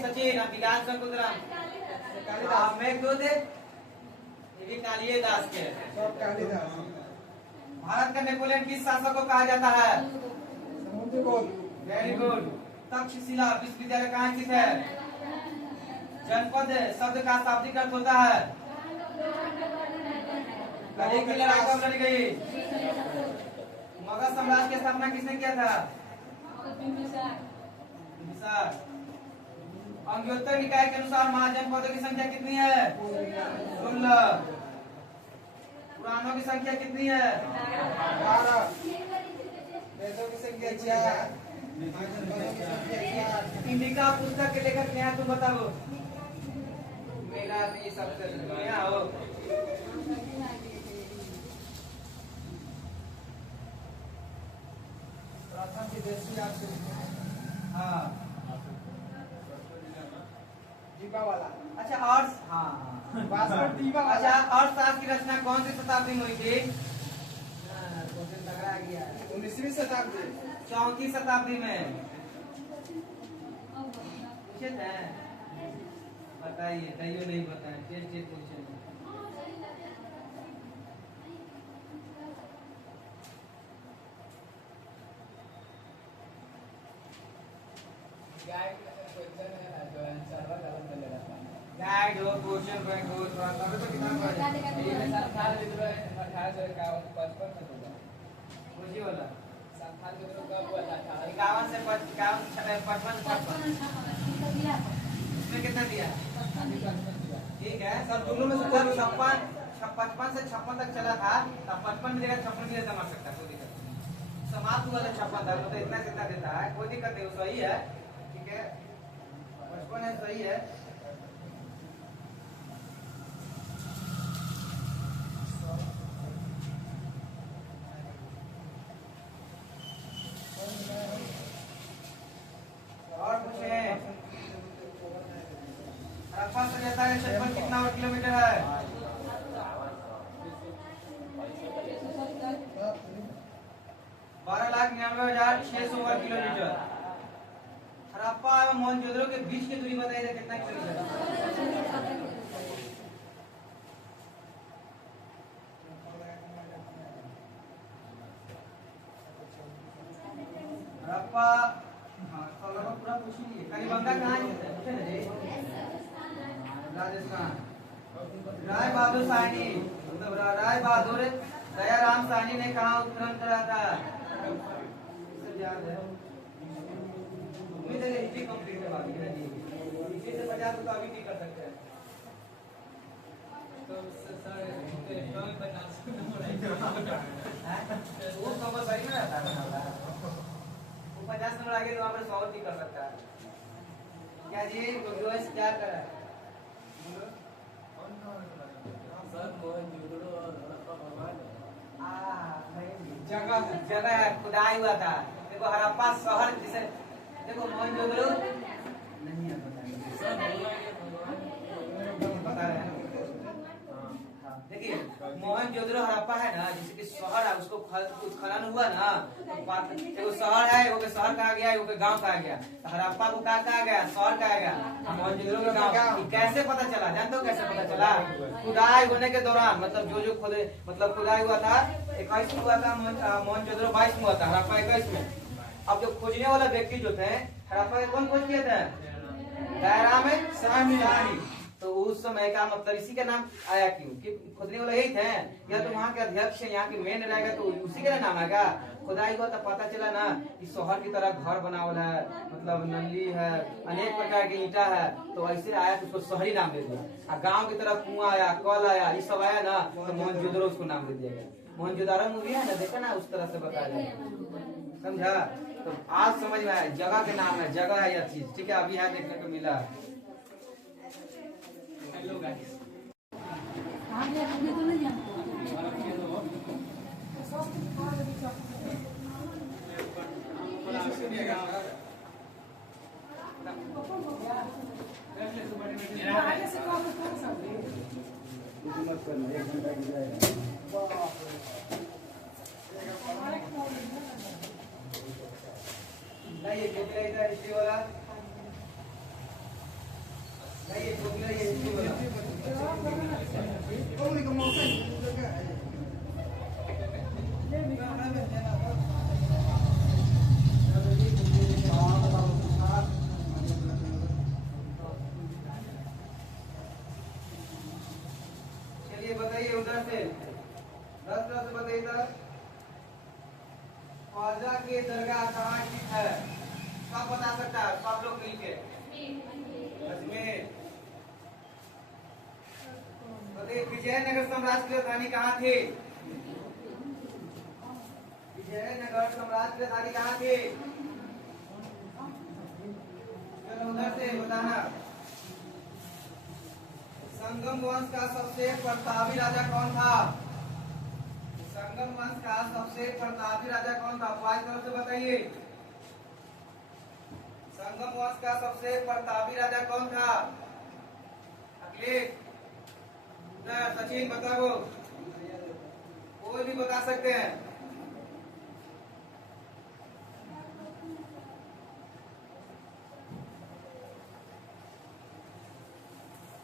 सचिन अभिज्ञान शकुंतलम में दो दे, ये भी कालिदास के। सब कालिदास। भारत का नेपोलियन किस शासक को कहा जाता है? समुद्रगुप्त। Very good. तक्षशिला विश्वविद्यालय कहाँ स्थित है? जनपद शब्द का शाब्दिक अर्थ होता है? कभी की लड़ाई कब लड़ी गई? मगध साम्राज्य की स्थापना किसने किया था? बिंबिसार। अंग्योत्तर निकाय के अनुसार महाजनपदों की संख्या कितनी है? 16। पुराणों की संख्या कितनी है? 12। वेदों की संख्या 4। इंडिका पुस्तक के लेखक क्या है, तुम बताओ। मेरा भी सबसे बढ़िया हो। प्रथम विदेशी आपसे हाँ दीपा वाला। अच्छा, और हाँ वास्तव दीपा वाला। अच्छा, अर्थशास्त्र की रचना कौन सी शताब्दी में हुई थी? 19वीं शताब्दी। 34 शताब्दी में। पूछे थे, बताइए। तैयो नहीं बताए, टेस्ट पूछे। गाइड हो, क्वेश्चन बैंक हो, तब तो किताब पूछी वाला 51 से 55 इसमें कितना दिया? ठीक है सर, दोनों में से 55 से 56 तक चला था, तब 55 मिलेगा, 56 मिलेगा, मार सकता है, कोई दिक्कत नहीं। समाप्त हुआ था 56 था, मतलब इतना कितना देता है, कोई दिक्कत नहीं, सही है। ठीक है, 55 है, सही है। और पूछे हड़प्पा सभ्यता का क्षेत्रफल कितना किलोमीटर है? 12,99,600 वर्ग किलोमीटर। हड़प्पा और मोहनजोदड़ो के बीच की दूरी बताइए कितना किलोमीटर? हड़प्पा, हाँ तो लगभग पूरा पूछ ही लिए। कालीबंगा कहाँ है? राजस्थान। राय बहादुर साहनी, मतलब राय बहादुर दयाराम साहनी ने कहाँ उत्खनन करा था? याद है, उम्मीद है हिस्ट्री कंप्लीट है बाकी है जी। इसी से 50 तो अभी भी कर सकते हैं। तो वो नंबर सही में रहता है, वो 50 नंबर आगे तो वहाँ पर 100 ही कर सकता है। क्या जी गुरुवंश क्या कर रहा है? सर मोहनजोदड़ो और हड़प्पा भगवान जगह जगह है, खुदाई हुआ था। देखो हड़प्पा शहर जिसे देखो मोहनजोदड़ो नहीं है, सर बोला ये भगवान बता रहे हैं। देखिए मोहनजोदड़ो हड़प्पा है ना, जैसे कि शहर है, उसको उत्खनन हुआ ना, तो देखो शहर है, वो के शहर कहा गया, वो के गांव कहा गया। तो हड़प्पा को कहा गया, शहर कहा गया, मोहनजोदड़ो का गांव। ये कैसे पता चला जानते हो? कैसे पता चला? खुदाई होने के दौरान, मतलब जो खुदे मतलब खुदाई हुआ था 21 में हुआ था, मोहनजोदड़ो 22 में हुआ था, हड़प्पा 21 में। अब जो खोजने वाला व्यक्ति जो थे हड़प्पा के कौन खोज किए थे? दयाराम साहनी। तो उस समय का मतलब इसी का नाम आया क्यों? कि खोदने वाला यही थे, या तो वहाँ के अध्यक्ष यहाँ के मेन रहेगा तो उसी का नाम आएगा। खुदाई हुआ तो पता चला ना कि शहर की तरह घर बना हुआ है, मतलब नली है, अनेक प्रकार की ईंटा है, तो ऐसे आया तो उसको शहरी नाम दे दिया। और गाँव की तरह कुआं आया, कल आया, ये सब आया ना, तो मोहनजोदड़ो उसको नाम दे दिया गया। मोहनजोदड़ो मूवी है ना, देखा ना, उस तरह से बताया गया, समझा? तो आज समझ में आया, जगह के नाम है, जगह है यह चीज, ठीक है? अभी यहाँ देखने को मिला। हेलो गाइस, नहीं ये बोतल इधर हिस्ट्री वाला, नहीं ये बोतल ये हिस्ट्री वाला। चलिए बताइए उधर से 10 से बताइए इधर। ख्वाजा की दरगाह कहाँ स्थित है? सब बता सकता है, सब लोग मिलके। अजमेर। बताइए विजयनगर साम्राज्य की राजधानी कहाँ थी? विजयनगर साम्राज्य की राजधानी कहाँ थी? चलो उधर से बताना। संगम वंश का सबसे प्रतापी राजा कौन था? संगम वंश का सबसे प्रतापी राजा कौन था? पांच तरफ से बताइए। संगम वंश का सबसे प्रतापी राजा कौन था? अखिलेश, सचिन बताओ, कोई भी बता सकते हैं।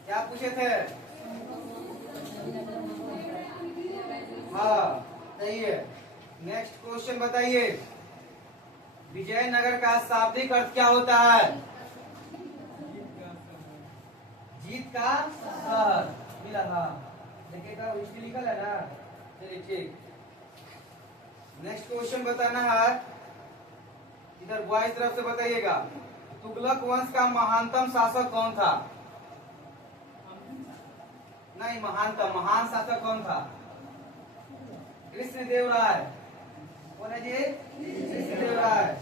क्या पूछे थे? हाँ सही है। नेक्स्ट क्वेश्चन बताइए, विजयनगर का शाब्दिक अर्थ क्या होता है? जीत का शहर। मिला था, देखिएगा इसमें लिखल है ना। चलिए ठीक। नेक्स्ट क्वेश्चन बताना है, इधर बॉयज तरफ से बताइएगा। तुगलक वंश का महानतम शासक कौन था? नहीं, महानतम महान शासक कौन था? कृष्णदेव राय। कौन है जी? कृष्णदेव राय।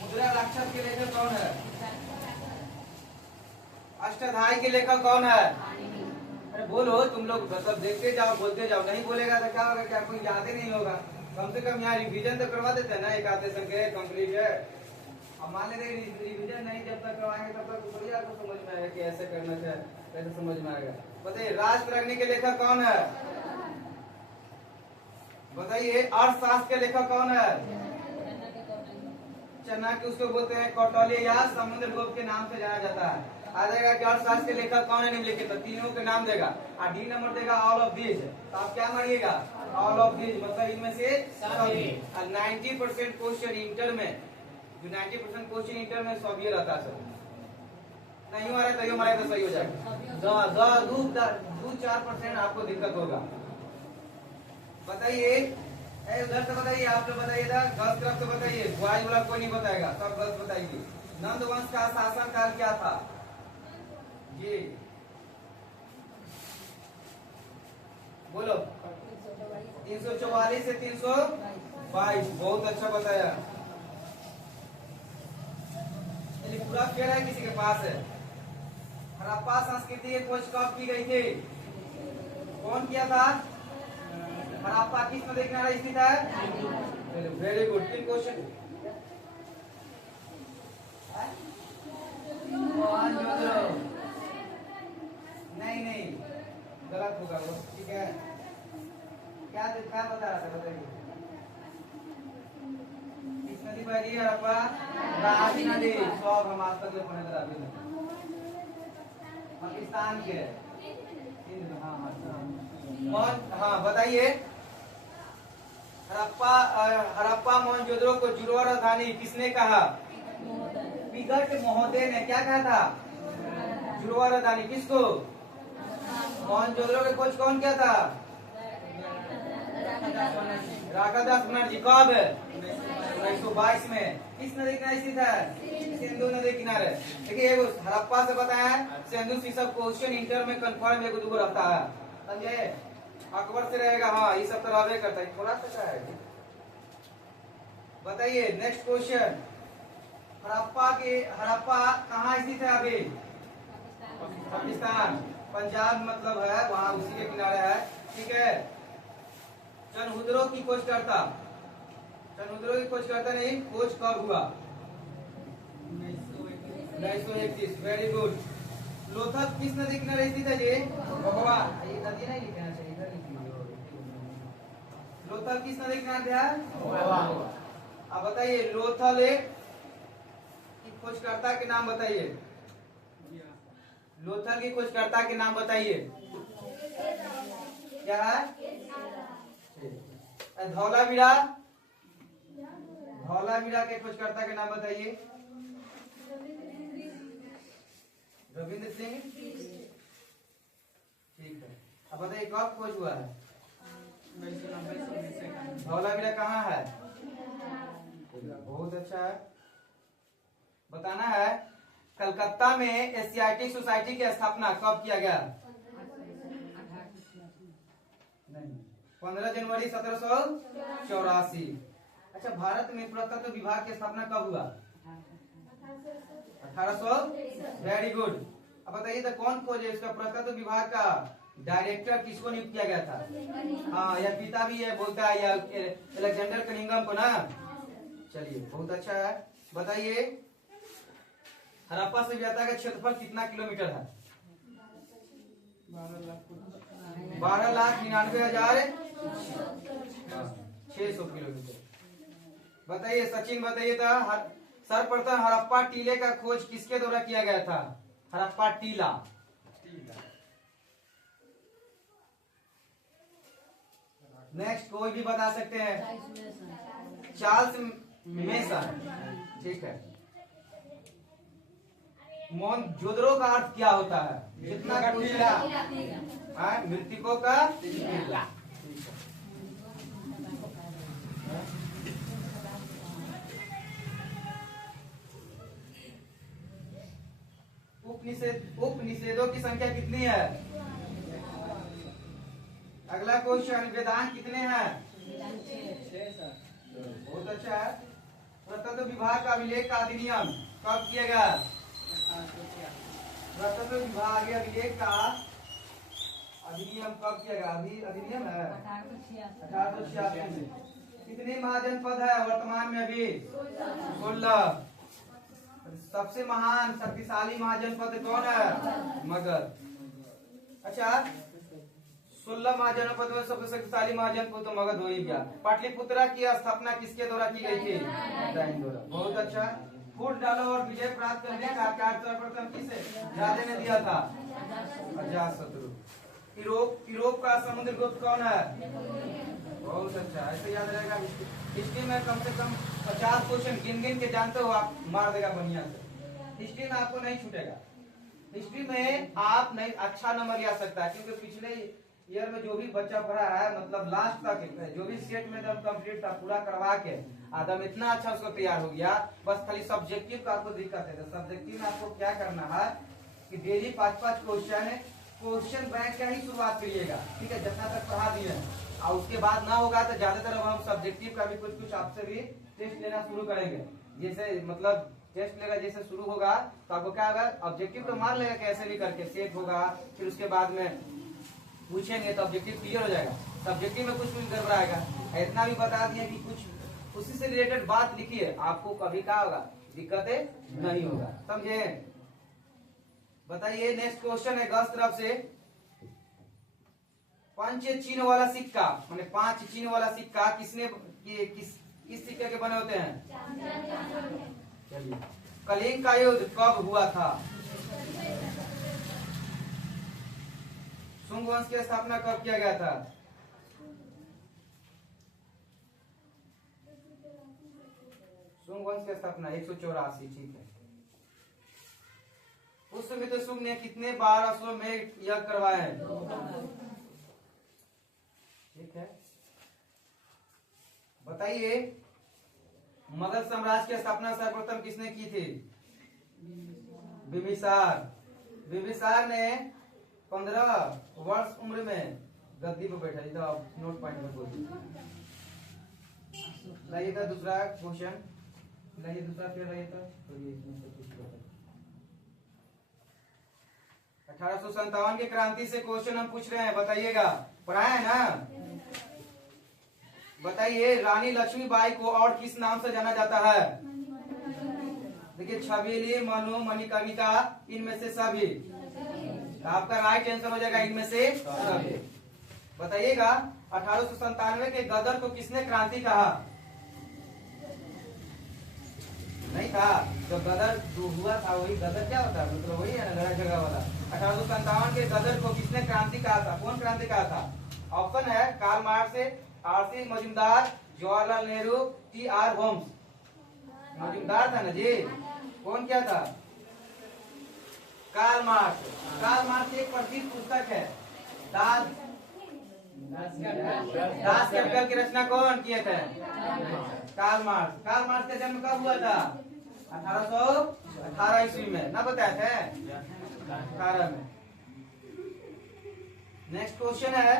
मुद्रा राक्षस के लेखक कौन है? अष्टाध्यायी के लेखक कौन है? अरे बोलो, तुम लोग मतलब देखते जाओ, बोलते जाओ, नहीं बोलेगा तो क्या होगा? क्या कोई याद ही नहीं होगा? कम से कम यहाँ रिवीजन तो करवा देते हैं ना, एक आधे संख्या कंप्लीट है। अब मान लेते रिवीजन नहीं जब तक करवाएंगे तब तक थोड़ी आपको समझ में आएगा कि ऐसे करना है, कैसे समझ में आएगा? बताइए राष्ट्रअग्नि के लेखक कौन है? बताइए अर्थशास्त्र के लेखक कौन है? चाणक्य, उसको बोलते हैं कौटिल्य या समुद्रगुप्त के नाम से जाना जाता है। आ जाएगा कि अर्थशास्त्र के लेखक कौन है निम्नलिखित, तो तीनों के नाम देगा और डी नंबर देगा ऑल ऑफ दीज। तो आप क्या मानिएगा? ऑल ऑफ दीज, मतलब इनमें से सभी। 90% क्वेश्चन इंटर में, जो 90% क्वेश्चन इंटर में सब ये रहता है। सब नहीं आ रहा है तो हमारा तो सही हो जाएगा। 2-4% आपको दिक्कत होगा। बताइए उधर से बताइए, आप लोग बताइए, गलत तरफ से बताइए। बॉयज वाला कोई नहीं बताएगा, सब गलत बताइए। नंद वंश का शासन काल क्या था? जी बोलो। 344 से 322, बहुत अच्छा बताया। पूरा पेड़ है किसी के पास है। हड़प्पा संस्कृति की खोज कब की गई थी? कौन किया था? हड़प्पा किस नदी किनारे स्थित है? Very good. 3 क्वेश्चन। मोहनजोदड़ो नहीं गलत होगा वो, ठीक है। क्या बता रहा था, बताइए। किस नदी बहती है हड़प्पा? रावी नदी। सब हम आज तक पढ़े थे रावी नदी, पाकिस्तान के। हाँ बताइए। हड़प्पा मोहनजोदड़ो को जुड़वा राजधानी किसने कहा? विगत महोदय ने क्या कहा था? जुड़वा राजधानी किसको? मोहनजोदड़ो के खोज कौन किया था? राघवदास बनर्जी। कब? 1922 में। किस नदी किनारे स्थित है? सिंधु नदी किनारे। देखिए हड़प्पा से बताया, सिंधु से सब क्वेश्चन इंटर में कंफर्म एगो दूगो रहता है, समझे। अकबर से रहेगा, हाँ ये सब तो रहबे करता है, थोड़ा सा है। बताइए नेक्स्ट क्वेश्चन। हड़प्पा कहाँ स्थित है अभी? पाकिस्तान। पंजाब मतलब है वहाँ, उसी के किनारे है, ठीक है। चनहुद्रो की खोजकर्ता नहीं, खोज कब हुआ? 1931। Very good. लोथल किस नदी किनारे स्थित है जी? भगवान, ये नदी नहीं लिखना चाहिए, इधर लिखिए। लोथल किस नदी किनारे है? अब बताइए लोथल की खोजकर्ता के नाम बताइए। लोथल की खोजकर्ता के नाम बताइए। क्या है? धौलावीरा के खोजकर्ता के नाम बताइए। रविंद्र सिंह, ठीक है। अब बताइए कब खोज हुआ है? धौलावीरा कहाँ है? बहुत अच्छा है। बताना है कलकत्ता में एशियाटिक सोसाइटी की स्थापना कब किया गया? 15 जनवरी 1784। अच्छा, भारत में पुरातत्व विभाग की स्थापना कब हुआ? 1800। Very good. अब बताइए तो कौन खोजे इसका पुरातत्व विभाग का डायरेक्टर किसको नियुक्त किया गया था? हाँ, यह पिता भी है बोलता है या अलेक्जेंडर कनिंघम को ना। चलिए बहुत अच्छा है। बताइए हड़प्पा सभ्यता का क्षेत्रफल कितना किलोमीटर है? 12,99,600 किलोमीटर। बताइए सचिन, बताइए था सर्वप्रथम हड़प्पा टीले का खोज किसके द्वारा किया गया था? हड़प्पा टीला। नेक्स्ट कोई भी बता सकते हैं? चार्ल्स मेसन, ठीक है। मोहनजोदड़ो का अर्थ क्या होता है? जितना का टीला, मृतकों का टीला। उपनिषेधों की संख्या कितनी है? अगला क्वेश्चन, वेदांत कितने हैं? 6। बहुत अच्छा है। पुरातत्व विभाग का अभिलेख का अधिनियम कब किया गया? पुरातत्व विभाग अभिलेख का अधिनियम कब किया गया? अभी अधिनियम है 1886 में। कितने महाजनपद है वर्तमान में? अभी 16। सबसे महान शक्तिशाली महाजनपद कौन है? मगध। अच्छा, 16 महाजनपद में सबसे शक्तिशाली महाजनपद तो मगध हो ही गया। पाटलिपुत्रा की स्थापना किसके द्वारा की गई थी? उदयन द्वारा। बहुत अच्छा। फूट डालो और विजय प्राप्त करने का कार्य सर्वप्रथम किसे राजा ने दिया था? अजातशत्रु। यूरोप का समुद्रगुप्त कौन है? बहुत अच्छा, ऐसे याद रहेगा। हिस्ट्री में कम से कम 50 क्वेश्चन गिन गिन के जानते हो आप, मार देगा बढ़िया से। हिस्ट्री में आपको नहीं छूटेगा। हिस्ट्री में आप नहीं अच्छा नंबर ला सकता है, क्योंकि पिछले ईयर में जो भी बच्चा पढ़ा है, मतलब लास्ट तक जो भी स्टेट में दम कंप्लीट था पूरा करवा के आदम इतना अच्छा उसको तैयार हो गया। बस खाली सब्जेक्टिव का आपको दिक्कत है। तो सब्जेक्टिव में आपको क्या करना है कि डेली 5-5 क्वेश्चन बैंक का ही शुरुआत करिएगा, ठीक है, जितना तक पढ़ा दिए। और उसके बाद ना होगा तो ज्यादातर अब हम सब्जेक्टिव का भी कुछ आपसे भी टेस्ट लेना शुरू करेंगे। जैसे मतलब टेस्ट लेगा जैसे शुरू होगा तो आपको क्या होगा, ऑब्जेक्टिव तो मार लेगा कैसे भी करके, सेट होगा, फिर उसके बाद में पूछेंगे तो ऑब्जेक्टिव क्लियर हो जाएगा। सब्जेक्टिव में कुछ गड़बड़ाएगा। इतना भी बता दिए कि कुछ उसी से रिलेटेड बात लिखिए, आपको कभी क्या होगा, दिक्कतें नहीं होगा। समझे? बताइए नेक्स्ट क्वेश्चन है गलत तरफ से, पंच चिन्ह वाला सिक्का माने 5 चिन्ह वाला सिक्का किसने किस सिक्के के बने होते हैं? चलिए, कलिंग का युद्ध कब हुआ था? शुंग वंश की स्थापना कब किया गया था? शुंग वंश की स्थापना 184। ठीक है। पुष्यमित्र शुंग ने कितने बार अश्वमेध यज्ञ करवाए हैं? ठीक है। बताइए मगध साम्राज्य की स्थापना सर्वप्रथम किसने की थी? बिंबिसार। बिंबिसार ने 15 वर्ष उम्र में गद्दी पर बैठा। इधर आप नोट पॉइंट में बोलिए। लाइए था दूसरा क्वेश्चन, लाइए दूसरा फिर लाइए था। 1857 की क्रांति से क्वेश्चन हम पूछ रहे हैं, बताइएगा। पढ़ाया है ना? बताइए रानी लक्ष्मीबाई को और किस नाम से जाना जाता है? देखिए छबीली, मनु, मणिकर्णिका, इनमें से सभी। आपका राइट आंसर हो जाएगा इनमें से सभी। बताइएगा 1897 के गदर को किसने क्रांति कहा? नहीं था, जो गदर जो हुआ था वही गदर क्या होता है, मतलब वही है ना, लड़ाई झगड़ा वाला। 1857 के गदर को किसने क्रांति कहा था? कौन क्रांति कहा था? ऑप्शन है Karl Marx, RC. Majumdar, Jawaharlal Nehru, TR. Holmes. Majumdar था ना जी। कौन क्या था? Karl Marx. कार्ल मार्क्स एक प्रसिद्ध पुस्तक है, दास कैपिटल की रचना कौन किए थे? Karl Marx. कार्ल मार्क्स का जन्म कब हुआ था? 1818 ईस्वी में ना, बताए थे 18 में। नेक्स्ट क्वेश्चन है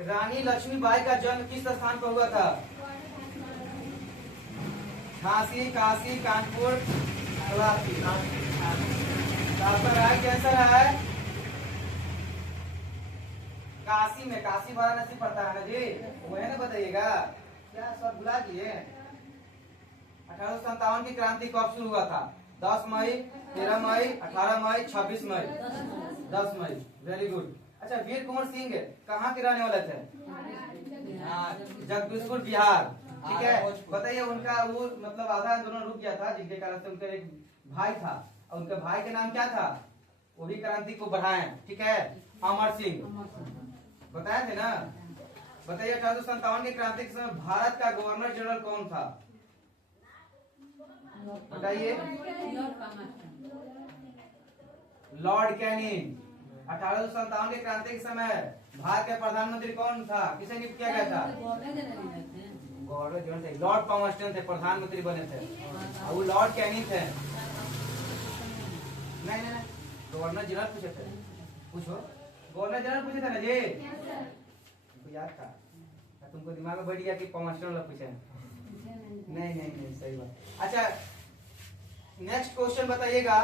रानी लक्ष्मीबाई का जन्म किस स्थान पर हुआ था? झांसी, काशी, कानपुर, आपका राइट आंसर है काशी में। काशी वाराणसी पड़ता है ना जी, वो है ना, बताइएगा। क्या सब भुला दिए? 1857 की क्रांति कब शुरू हुआ था? 10 मई, 13 मई, 18 मई, 26 मई? 10 मई। Very good. अच्छा, वीर कुंवर सिंह कहाँ के रहने वाले थे? जगदीशपुर, बिहार। ठीक है। बताइए उनका वो मतलब आधा आंदोलन रुक गया था, जिनके कारण से उनका एक भाई था, और उनके भाई के नाम क्या था? वही क्रांति को बढ़ाए। ठीक है, अमर सिंह। बताए थे ना? बताइए 1857 की क्रांति के समय भारत का गवर्नर जनरल कौन था? बताइए। Lord Canning. 1857 की क्रांति के समय भारत के प्रधानमंत्री कौन था? किसे नियुक्त किया गया था? Governor general. लॉर्ड पामस्टन थे, प्रधानमंत्री बने थे, और वो लॉर्ड कैनिंग थे। नहीं नहीं, गवर्नर जनरल पूछे थे। पूछो, गवर्नर जनरल पूछे थे ना जी? तुमको याद था? तुमको दिमाग में बैठ गया कि पामस्टन वाला पूछे? नहीं नहीं नहीं, सही बात। अच्छा, नेक्स्ट क्वेश्चन बताइएगा।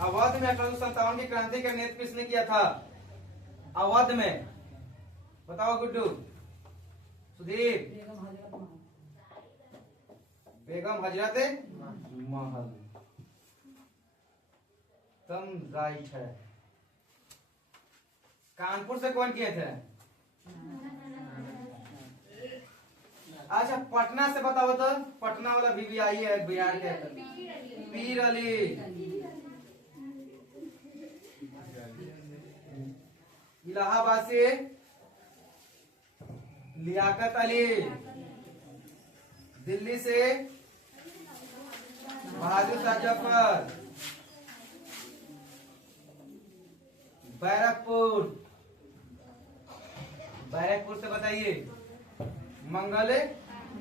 अवध में 1857 की क्रांति का नेतृत्व किसने किया था? अवध में बताओ गुड्डू, सुधीर। बेगम हजरत महल। तुम राइट है। कानपुर से कौन किए थे? अच्छा, पटना से बताओ तो। पटना वाला बीबी आई है बिहार के, पीर अली। इलाहाबाद से लियाकत अली। दिल्ली से बहादुर शाह जफर। बैरकपुर। बैरकपुर से बताइए मंगल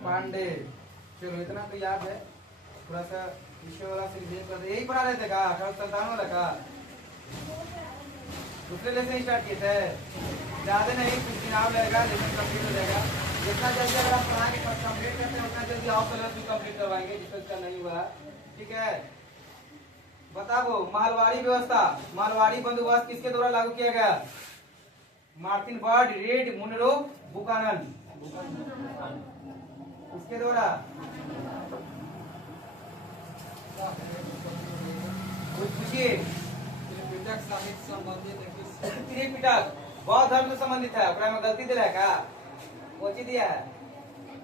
पांडे। चलो इतना तो याद है, थोड़ा सा विषय वाला से रिवीजन कर दे। यही पढ़ा रहे थे का 1857 वाला का? दूसरे लेसन स्टार्ट किए थे? ज्यादा नहीं, कुछ दिन और लगेगा, लेसन कंप्लीट हो जाएगा। जितना जल्दी अगर आप पढ़ा के कंप्लीट करते हैं उतना जल्दी आप सिलेबस भी कंप्लीट करवाएंगे जिसका इसका नहीं हुआ। ठीक है, बताओ मालवाड़ी व्यवस्था, मालवाड़ी बंदोबस्त किसके द्वारा लागू किया गया? Martin Bird, Read, Munro, Buchanan, इसके द्वारा। कुछ पूछिए। त्रिपिटक साहित्य संबंधित है किस? त्रिपिटक बौद्ध धर्म से संबंधित है, ओकरा में गलती दिला है का? कोची दिया है?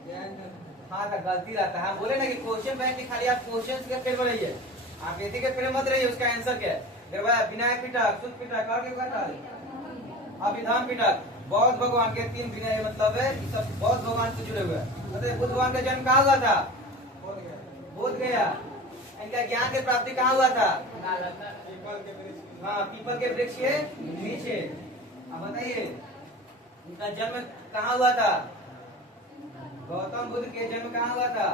जैन धर्म। हाँ तो गलती रहता है। हम बोले ना कि क्वेश्चन बैंक की खाली आप क्वेश्चन के पेड़ बनाइए, आप खेती के पेड़ मत रहिए उसका आंसर क्या है। विनायक पिटक, शुद्ध पिटक और क्या? अभिधान पिटक। बौद्ध भगवान के 3 विनय मतलब है कि सब बौद्ध भगवान से जुड़े हुए हैं। मतलब बुद्ध भगवान का जन्म कहाँ हुआ था? बोल गया बोध गया। इनका ज्ञान की प्राप्ति कहाँ हुआ था? पीपल के वृक्ष। हाँ, पीपल के वृक्ष के नीचे। अब बताइए इनका जन्म कहाँ हुआ था? गौतम बुद्ध के जन्म कहाँ हुआ था?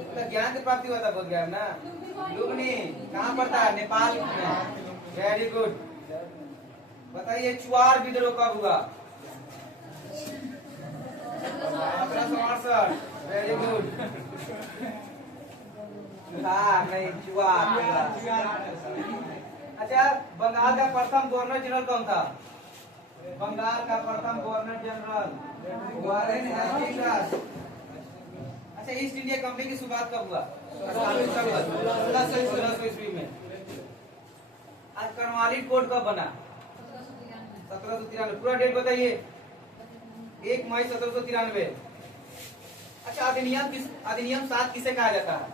इनका ज्ञान की प्राप्ति हुआ था बोध गया ना। लुम्बिनी कहाँ पड़ता है? नेपाल में। Very good. बताइए चुआर विद्रोह कब हुआ? 1768। Very good. हाँ नहीं, चुआर। अच्छा, बंगाल का प्रथम गवर्नर जनरल कौन था? बंगाल का प्रथम गवर्नर जनरल वारेन हेस्टिंग्स। अच्छा, ईस्ट इंडिया कंपनी की शुरुआत कब हुआ? 1600 ईस्वी में। आज कर्नवालिस कोड कब बना? 1793। पूरा डेट बताइए। 1 मई 1793। अच्छा, अधिनियम 7 किसे कहा जाता है?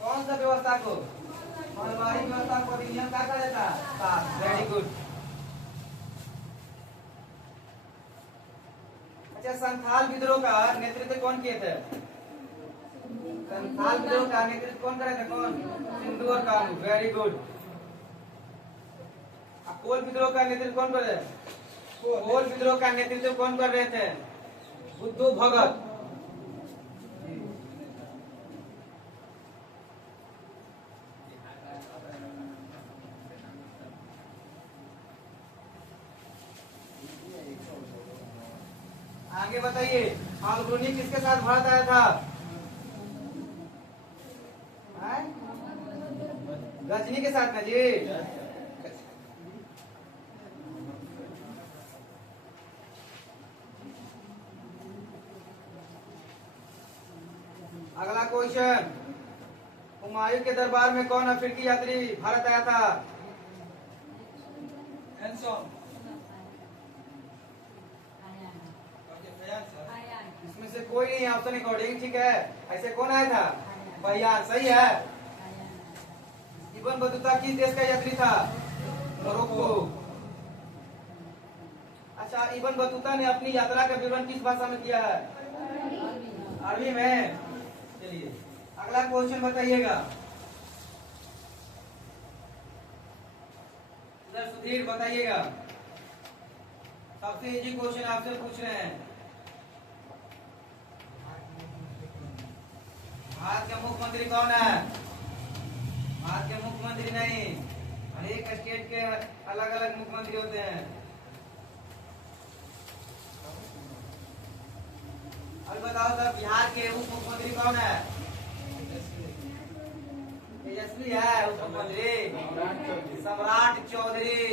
कौन सा व्यवस्था को? मालवाड़ी व्यवस्था को अधिनियम क्या कहा जाता है? 7। Very good. अच्छा, संथाल विद्रोह का नेतृत्व कौन किए थे? संथाल विद्रोह का नेतृत्व कौन करे थे? कौन? सिंधु और कानू। Very good. कोल विद्रोह का नेतृत्व कौन कर रहे? कोल विद्रोह का नेतृत्व कौन कर रहे थे? बुद्धू भगत। आगे बताइए, अल्ब्रुनी किसके साथ भारत आया था? गजनी के साथ ना जी। अगला क्वेश्चन, हुमायूं के दरबार में कौन अफ्रीकी यात्री भारत आया था? इसमें से कोई नहीं, ऑप्शन अकॉर्डिंग। ठीक है, ऐसे कौन आया था? बयान। सही है। इब्न बतूता किस देश का यात्री था? मोरक्को। अच्छा, इब्न बतूता ने अपनी यात्रा का विवरण किस भाषा में किया है? अरबी में। चलिए अगला क्वेश्चन बताइएगा। इधर सुधीर बताइएगा। सबसे इजी क्वेश्चन आपसे पूछ रहे हैं। भारत के मुख्यमंत्री कौन है? भारत के मुख्यमंत्री नहीं, हर एक स्टेट के अलग अलग मुख्यमंत्री होते हैं। अभी बताओ सर, बिहार के उप मुख्यमंत्री कौन है? तेजस्वी है उप मुख्यमंत्री। सम्राट चौधरी।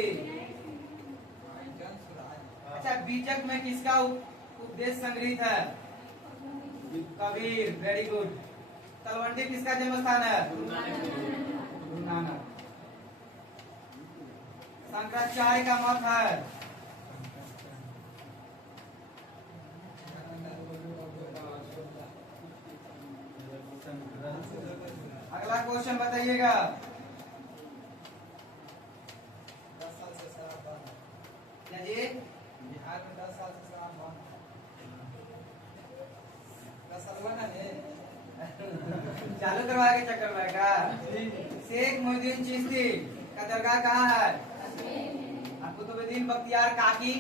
अच्छा, बीचक में किसका उपदेश संग्रहित है? कबीर। Very good. तलवंडी किसका जन्म स्थान है? गुरु नानक। शंकराचार्य का मत है? अगला क्वेश्चन बताइएगा। 10 साल से शराब बंद। क्या जी? बिहार में 10 साल से शराब बंद। 10 साल हुआ ना है? चालू करवा के चक्कर में का? शेख मोहिउद्दीन चिश्ती का दरगाह कहाँ है? कुतुबुद्दीन बख्तियार काकी,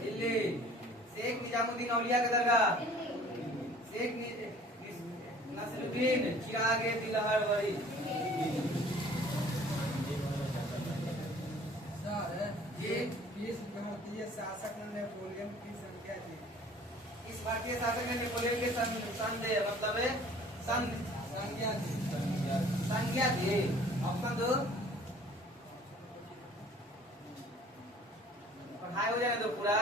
दिल्ली। शेख निजामुद्दीन औलिया का दरगाह? शेख नसरुद्दीन चिरागे दिलहरवरी। सर ये किस भारतीय शासक ने नेपोलियन की संख्या दी? इस भारतीय शासक ने नेपोलियन के संदेह मतलब है संज्ञा दी। संज्ञा दी। ऑप्शन दो पढ़ाई हो जाने दो पूरा।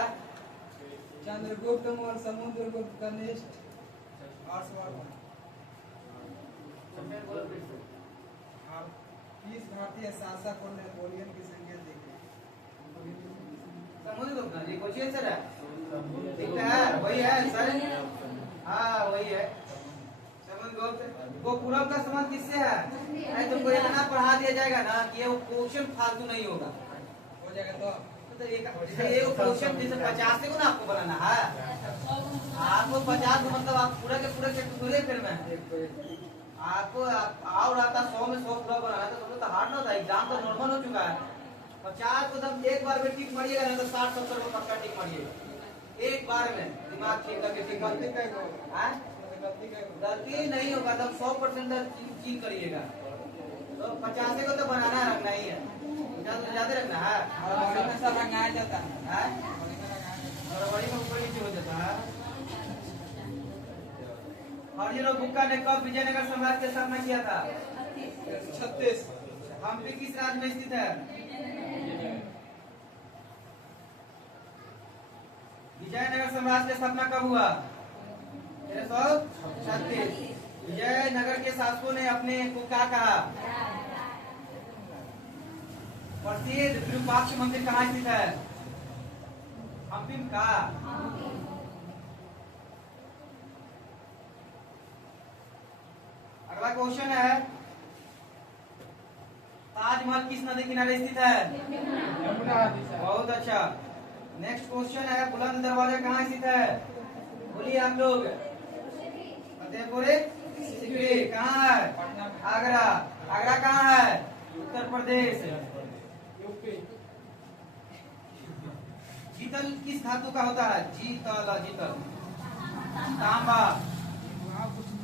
चंद्रगुप्त मौर्य, समुद्रगुप्त, कनिष्ठ और वर्धन। और किस भारतीय शासक को नेपोलियन की संज्ञा दी गई? समुद्रगुप्त ना जी क्वेश्चन सर है ठीक है वही है सर। हाँ वही है समुद्रगुप्त। वो पूरब का संबंध किससे है? नहीं तुमको इतना पढ़ा दिया जाएगा ना कि ये क्वेश्चन फालतू नहीं होगा। हो जाएगा तो ये क्वेश्चन जैसे 50 को ना आपको बनाना है। आपको 50 को मतलब आप पूरा के पूरा पूरे फिर में आपको और आता 100 में 100 पूरा बनाना तो हार्ड ना था। एग्जाम तो नॉर्मल हो चुका है। 50 को तब एक बार में टिक मारिएगा ना तो 60-70 को पक्का टिक मारिएगा एक बार में। दिमाग ठीक करके टिक गलती मारिए। का गलती नहीं होगा तब 100% चीज करिएगा। तो 50 को तो बनाना रखना ही है। ज्यादा रखना है हमेशा रंगाया जाता है। और बड़ी में ऊपर नीचे हो जाता है। हरिहर बुक्का ने कब विजयनगर साम्राज्य की स्थापना किया था? 36। हम्पी किस राज्य में स्थित है? विजयनगर साम्राज्य की स्थापना कब हुआ? 1336। विजयनगर के शासकों ने अपने को क्या कहा? प्रसिद्ध विरूपाक्ष मंदिर कहाँ स्थित है? हम्पी का। अगला क्वेश्चन है ताजमहल किस नदी किनारे स्थित है? बहुत अच्छा। नेक्स्ट क्वेश्चन है बुलंद दरवाजा कहाँ स्थित है? बोलिए आप लोग। फतेहपुर सीकरी कहाँ है? आगरा। आगरा कहाँ है? उत्तर प्रदेश। जीतल किस धातु का होता है? जीतल जीतल तांबा।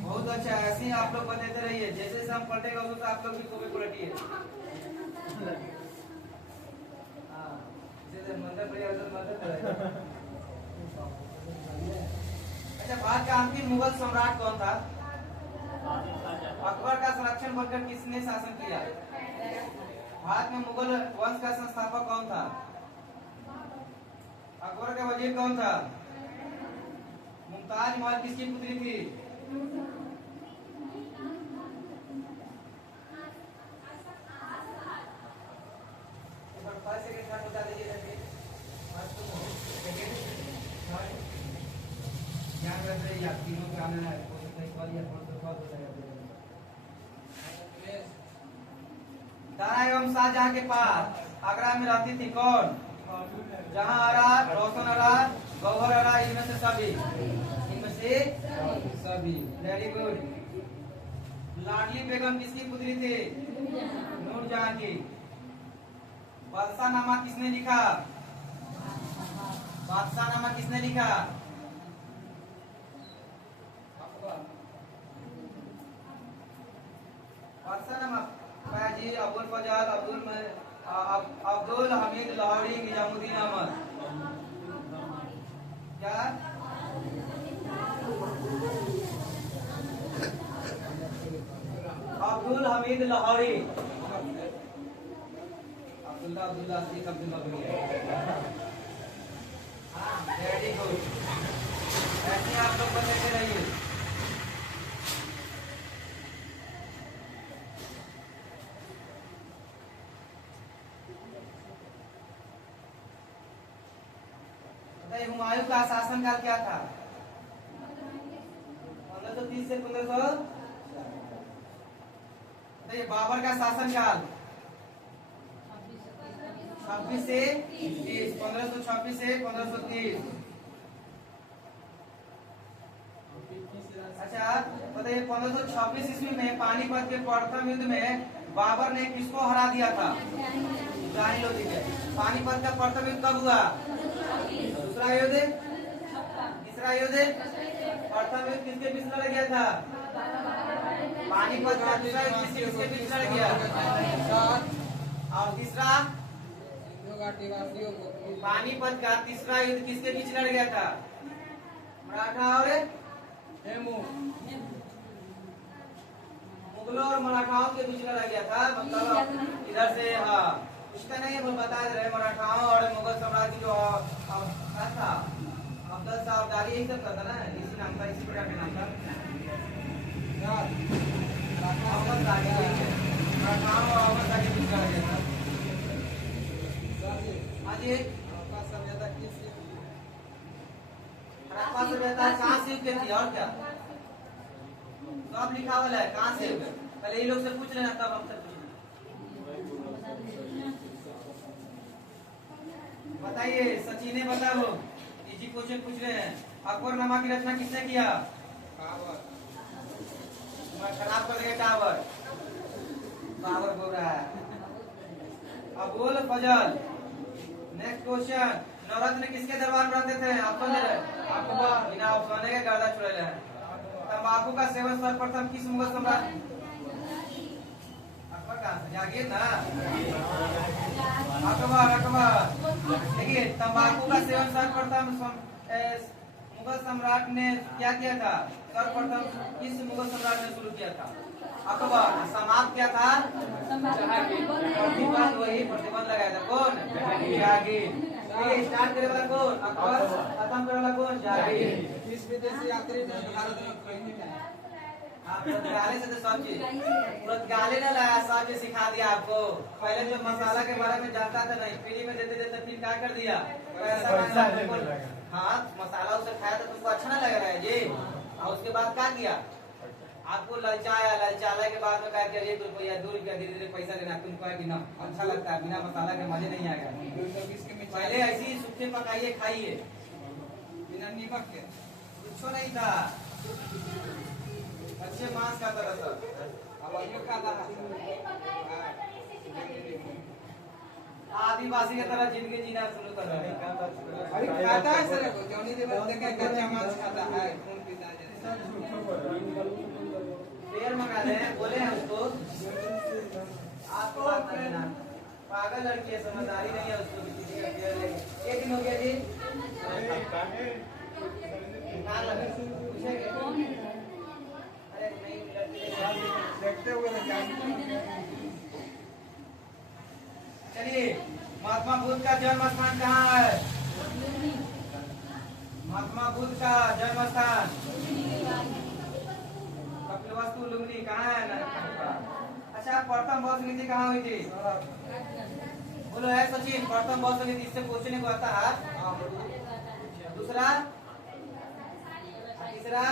बहुत अच्छा। ऐसे ही आप लोग बताते रहिए जैसे जैसे हम पढ़ेगा उससे आप लोग भी कॉपी पलटिए। अच्छा भारत का अंतिम मुगल सम्राट कौन था? अकबर का संरक्षण बनकर किसने शासन किया? भारत में मुगल वंश का संस्थापक कौन था? अकबर का वजीर कौन था? मुमताज महल किसकी पुत्री थी? बता दीजिए ध्यान रख रही आप तीनों का आना है। दारा एवं शाहजहां के पास आगरा में रहती थी कौन? जहां आरा, रोशन आरा, गौहर आरा, इनमें से सभी। Very good. लाडली बेगम किसकी पुत्री थी? नूरजहां की। बादशाहनामा किसने लिखा? बादशाहनामा किसने लिखा? बादशाहनामा बाजी अब्दुल फजाद अब्दुल हमीद लाहौरी निजामुद्दीन अहमद। क्या? अब्दुल हमीद लाहौरी। Abdullah Sheikh Abdullah very good. ऐसे आप लोग बताते रहिए। हुमायूं का शासनकाल क्या था? 1530 से 1500। बाबर का शासनकाल 26 से 30। 1526 से 1530। अच्छा बताइए 1526 ईस्वी में पानीपत के प्रथम युद्ध में बाबर ने किसको हरा दिया था? जान लो ठीक है। पानीपत का प्रथम युद्ध कब हुआ? दूसरा युद्ध? तीसरा युद्ध? प्रथम युद्ध किसके बीच लड़ गया था? पानीपत का दूसरा युद्ध किसके बीच लड़ गया? और तीसरा गुवाहाटीवासियों को पानीपत का तीसरा युद्ध किसके बीच लड़ गया था? मराठा और हेमू मुगलों और मराठाओं के बीच लड़ा गया था। मतलब इधर से हाँ उसका नहीं वो बता रहे मराठाओं और मुगल साम्राज्य जो था अफजल साहब दारी यही सब था ना, इसी नाम का, इसी प्रकार के नाम का अहमद दारी मराठाओं और अहमद दारी के बीच लड़ा गया था। हाँ जी, हड़प्पा सभ्यता किस हड़प्पा सभ्यता कहाँ से युग थी और क्या सब लिखा हुआ है, कहाँ से युग? पहले ये लोग से पूछ लेना तब हमसे बताइए। सचिने बताओ, इजी क्वेश्चन पूछ रहे हैं। अकबरनामा की रचना किसने किया? मैं खराब कर देगा टावर, बाबर बोल रहा है। अबुल फजल। नेक्स्ट क्वेश्चन, नवरत्न किसके दरबार में रहते थे? ऑप्शन दे रहे, अकबर बिना ऑप्शन के गर्दा छुड़े रहे। तंबाकू का सेवन सर्वप्रथम किस मुगल सम्राट? अकबर का जागिर ना, अकबर। देखिए तंबाकू का सेवन सर्वप्रथम मुगल सम्राट ने क्या किया था? सर्वप्रथम किस मुगल सम्राट ने शुरू किया था? अकबर। समाप्त क्या था? प्रतिबंध, वही प्रतिबंध लगाया था कौन? जहांगीर। स्टार्ट करे वाला कौन? अकबर। खत्म करे वाला कौन? जहांगीर। किस विदेशी यात्री ने भारत में कोई नहीं लाया? पुर्तगाली से तो सब चीज, पुर्तगाली ने लाया, सब चीज सिखा दिया आपको। पहले जो मसाला के बारे में जानता था नहीं, फ्री में देते देते फिर क्या कर दिया? पैसा। हाँ मसाला उसे खाया तो तुमको अच्छा ना लग रहा है जी, और उसके बाद क्या किया? आपको ललचाया, ललचाने के बाद में क्या किया? 1 रुपया 2 रुपया धीरे धीरे पैसा देना, तुमको है कि ना अच्छा लगता है, बिना मसाला के मजे नहीं आएगा। पहले ऐसे ही सूखे पकाइए खाइए, बिना नीमक के कुछ नहीं था, अच्छे मांस का तरह था। अब आइए काला आदिवासी की तरह जिंदगी जीना शुरू कर रहे हैं। अरे खाता है सर को जॉनी दे बस देखे कच्चा मांस खाता है, खून पीता है जैसे पेड़ मंगा ले, बोले हैं उसको, आपको बात नहीं ना, पागल लड़की है, समझदारी नहीं है उसको किसी का पेड़ लेके। एक दिन हो गया जी, कहाँ लगा? पूछेंगे? अरे नहीं, देखते हुए चलिए, महात्मा बुद्ध का जन्म स्थान कहाँ है? महात्मा बुद्ध का जन्म स्थान कपिलवस्तु लुम्बिनी कहाँ है? अच्छा, प्रथम बौद्ध नीति कहाँ हुई थी? बोलो है सचिन, प्रथम बौद्ध नीति, इससे पूछने को आता है। दूसरा, तीसरा,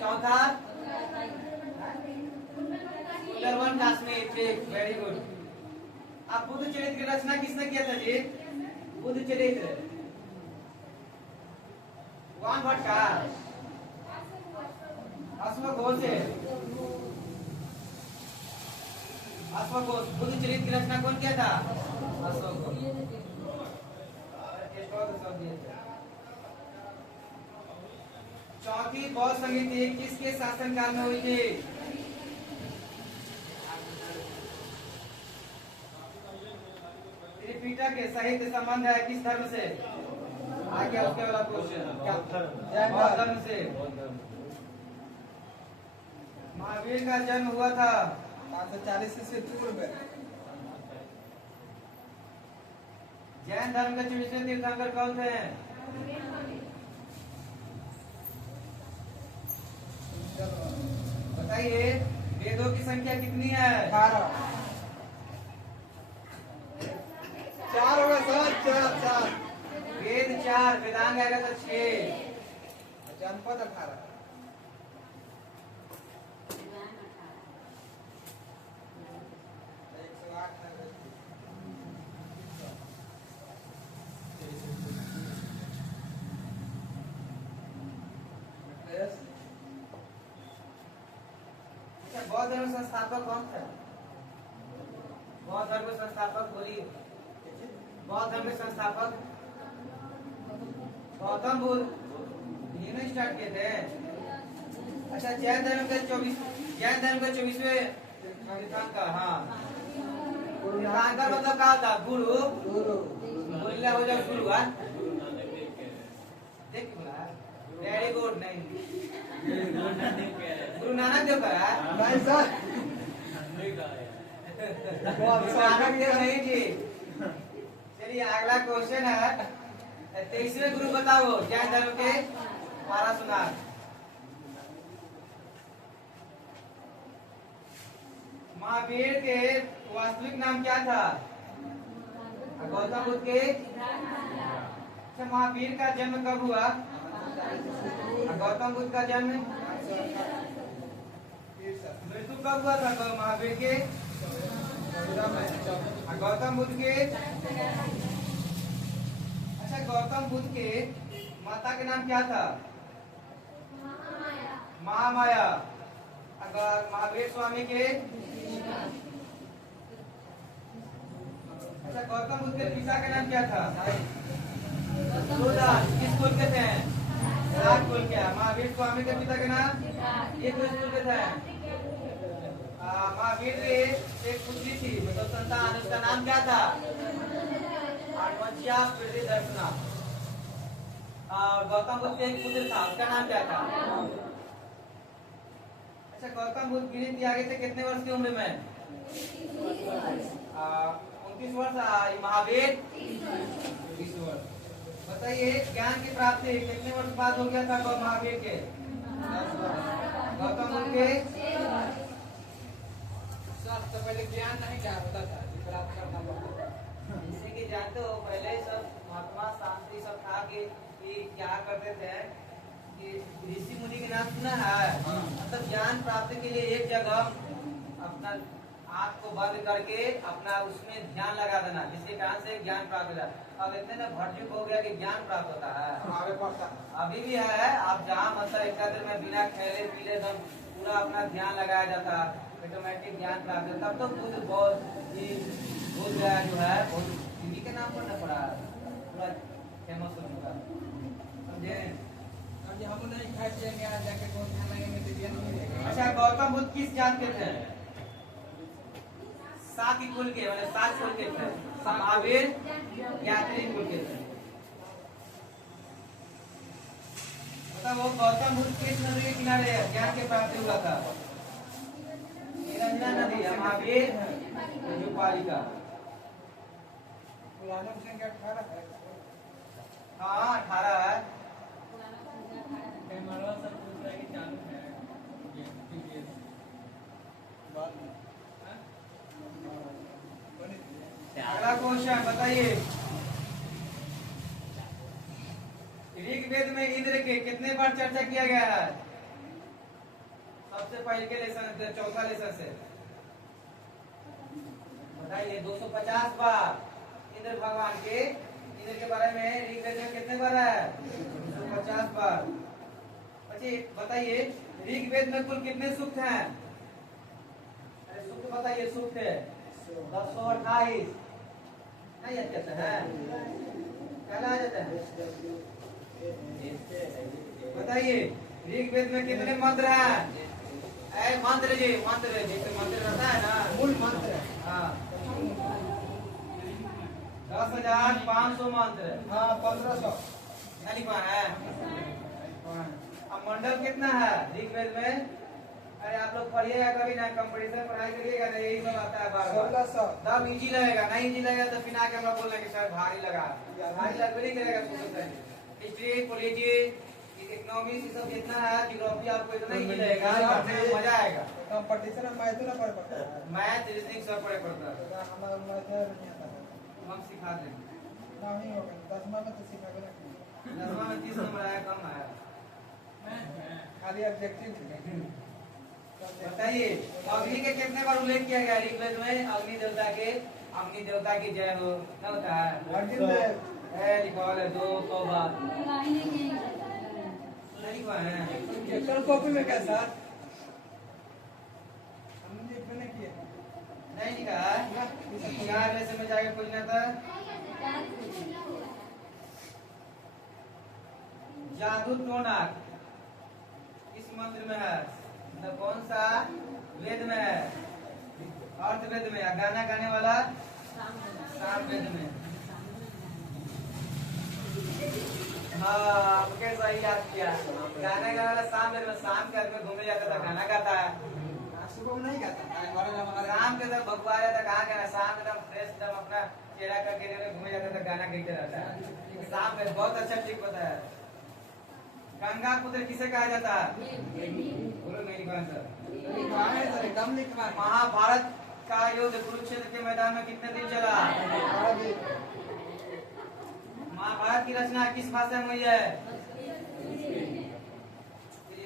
चौथा, सुंदरवन कश्मीर। ठीक, वेरी गुड। अब बुद्ध चरित्र की रचना किसने किया था जी? बुद्ध चरित्र कौन भट्ट का? अश्वघोष से। अश्वघोष। बुद्ध चरित्र की रचना कौन किया था? अश्वघोष। चौथी बौद्ध संगीति किसके शासनकाल में हुई थी? त्रिपिटक के साहित्य संबंध है किस धर्म से? आगे उसके वाला क्वेश्चन क्या? बौद्ध धर्म से। महावीर का जन्म हुआ था 540 ईस्वी पूर्व में। जैन धर्म के 24वें तीर्थंकर कौन थे? बताइए, वेदों की संख्या कितनी है? 18। 4 हो गए सर, 4। वेद 4, वेदांग आएगा तो 6। जनपद 18। 108 है। बौद्ध धर्म संस्थापक कौन थे? बौद्ध धर्म संस्थापक बोलिए। बौद्ध धर्म संस्थापक गौतम बुद्ध, इन्होंने स्टार्ट किए थे। अच्छा, जैन धर्म के 24वें तीर्थंकर, हाँ तीर्थंकर मतलब क्या होता है? गुरु। बोलने हो जाओ शुरू है। गुरु नानक देव कह रहे देख बोला वेरी गुड। नहीं हैं। गुरु नानक कह रहे हैं। गुरु नानक देव का है? नहीं सर हमने कहा है। गुरु नानक देव नहीं जी। चलिए अगला क्वेश्चन है, 23वें गुरु बताओ जैन धर्म के पाराशुनाथ। महावीर के वास्तविक नाम क्या था? गौतम बुद्ध के। अच्छा महावीर का जन्म कब हुआ? गौतम बुद्ध का जन्म। मृत्यु कब हुआ था महावीर के? गौतम बुद्ध के। अच्छा गौतम बुद्ध के माता के नाम क्या था? महामाया। अगर महावीर स्वामी के। अच्छा गौतम बुद्ध के पिता का नाम क्या था? सूरदास। किस कुल के थे? सात कुल के। महावीर स्वामी के पिता का नाम? ये कुल के थे। महावीर की एक पुत्री थी मतलब संतान, उसका नाम क्या था? आठवंशिया प्रीतिदर्शना। और गौतम बुद्ध के एक पुत्र था, उसका नाम क्या था? अच्छा गौतम बुद्ध गिरी त्यागे थे कितने वर्ष की उम्र में? 29 वर्ष। महावीर 20 वर्ष। बताइए ज्ञान की प्राप्ति कितने वर्ष बाद हो गया था महावीर के? गौतम बुद्ध के। तो पहले ज्ञान नहीं क्या होता था प्राप्त करना पड़ता था। जैसे कि जानते हो पहले सब महात्मा शांति सब था कि क्या करते थे कि ऋषि मुनि के नाम सुना है? मतलब ज्ञान प्राप्ति के लिए एक जगह अपना आँख को बंद करके अपना उसमें ध्यान लगा देना, जिसके कारण से ज्ञान प्राप्त होता है। अब इतने ना भटयुग हो गया कि ज्ञान प्राप्त होता है। अभी भी है। आप जहाँ मतलब एक में बिना खेले पीले सब पूरा अपना ध्यान लगाया जाता है, ऑटोमेटिक ज्ञान प्राप्त होता है। तब तो बुद्ध बहुत गया जो है बहुत इन्हीं के नाम पर न पड़ा पूरा फेमस होगा। समझे? हम नहीं खाए पिएंगे आज जाके कौन ध्यान लगेंगे तो ज्ञान नहीं रहेगा। अच्छा गौतम बुद्ध किस जात के थे? साकी कुल के, मतलब 7 कुल के थे। महावीर यात्री कुल के थे। मतलब वो गौतम बुद्ध किस नदी के किनारे ज्ञान की प्राप्ति हुआ था? निरंजन नदी। महावीर जो पालिका। पुराना संख्या 18 है। हाँ 18 है। हमारा सब पूछ रहा है कि चालू है बाद में अगला क्वेश्चन बताइए, ऋग्वेद में इंद्र के कितने बार चर्चा किया गया है? सबसे पहले के लेसन, चौथा लेसन से बताइए। 250 बार इंद्र भगवान के, इंद्र के बारे में ऋग्वेद में कितने बार है? 250 बार। अच्छा बताइए ऋग्वेद में कुल कितने सूक्त हैं? अरे सूक्त बताइए। सूक्त है 228। नहीं कहते हैं क्या आ जाता है? बताइए ऋग्वेद में कितने मंत्र हैं? मंत्र जी, मंत्र जैसे मंत्र रहता है ना, मूल मंत्र। हाँ 10,500 मंत्र। हाँ 1500 नहीं लिखा है। अब मंडल कितना है ऋग्वेद में? अरे आप लोग पढ़िएगा कभी ना, कंपटीशन पढ़ाई करिएगा ना, यही सब आता है बार बार। 1600 तब इजी लगेगा, नहीं इजी लगेगा तो फिर आके हम लोग बोल रहे कि सर भारी लगा। भारी लगभग नहीं करेगा। हिस्ट्री, पॉलिटी, इकोनॉमिक्स ये सब जितना है, ज्योग्राफी आपको इतना इजी लगेगा, पढ़ने में मजा आएगा। कंपटीशन में मैथ ना पढ़ पड़ता है। मैथ रीजनिंग सब पढ़े पड़ता है, हमारा मैथ नहीं आता था। हम सिखा देंगे। नहीं होगा 10वां में तो सिखावे ना। 10वां में 30 नंबर आया, कम आया। खाली ऑब्जेक्टिव थे। बताइए अग्नि के कितने बार उल्लेख किया गया ऋग्वेद में? अग्नि देवता के, अग्नि देवता की जय हो, क्या होता है? अर्जुन देव लिखा है 200 बार। नहीं लिखा है एक्टर कॉपी में क्या सर? हमने लिख नहीं किया। नहीं लिखा है। यार वैसे में जाके पूछना था। जादू टोना किस मंत्र में है? मतलब कौन सा वेद में है? अर्थ वेद में, गाना गाने वाला साम वेद में। हाँ, आपके सही याद किया। गाना गाने वाला साम वेद में, शाम के आदमी घूमने जाता था, गाना गाता है। सुबह में नहीं गाता शाम के तरफ भगवा जाता, कहाँ गाना, शाम के तरफ फ्रेश एकदम अपना चेहरा करके घूमे जाता था, गाना गाते रहता है। शाम में बहुत अच्छा ठीक होता है। गंगा पुत्र किसे कहा जाता है? बोलो मेरी आंसर। एकदम लिखवा महाभारत का युद्ध कुरुक्षेत्र के मैदान में कितने दिन चला? महाभारत की रचना किस भाषा में हुई है?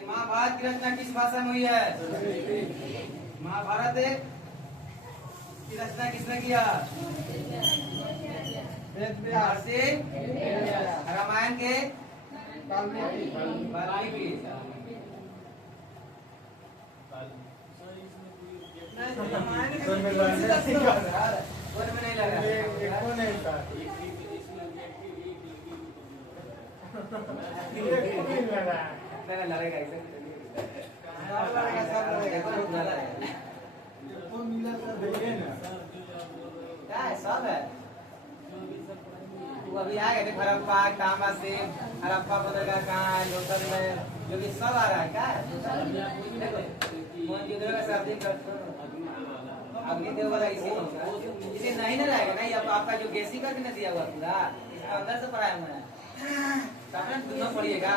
महाभारत की रचना किस भाषा में हुई है? महाभारत की रचना किसने किया? महर्षि रामायण के वाल्मीकि। बोल में नहीं लगा। नहीं लड़ेगा इसे। क्या है? सब है। तू अभी आ गए हड़प्पा, तांबा से हड़प्पा बदलगा कहाँ है, लोथल में, जो भी सब आ रहा है। क्या है? अग्निदेव वाला इसे नहीं ना रहेगा नहीं। अब आपका जो गेसी करके न दिया हुआ पूरा, इसका अंदर से पढ़ाया हुआ है, सब दोनों पढ़िएगा।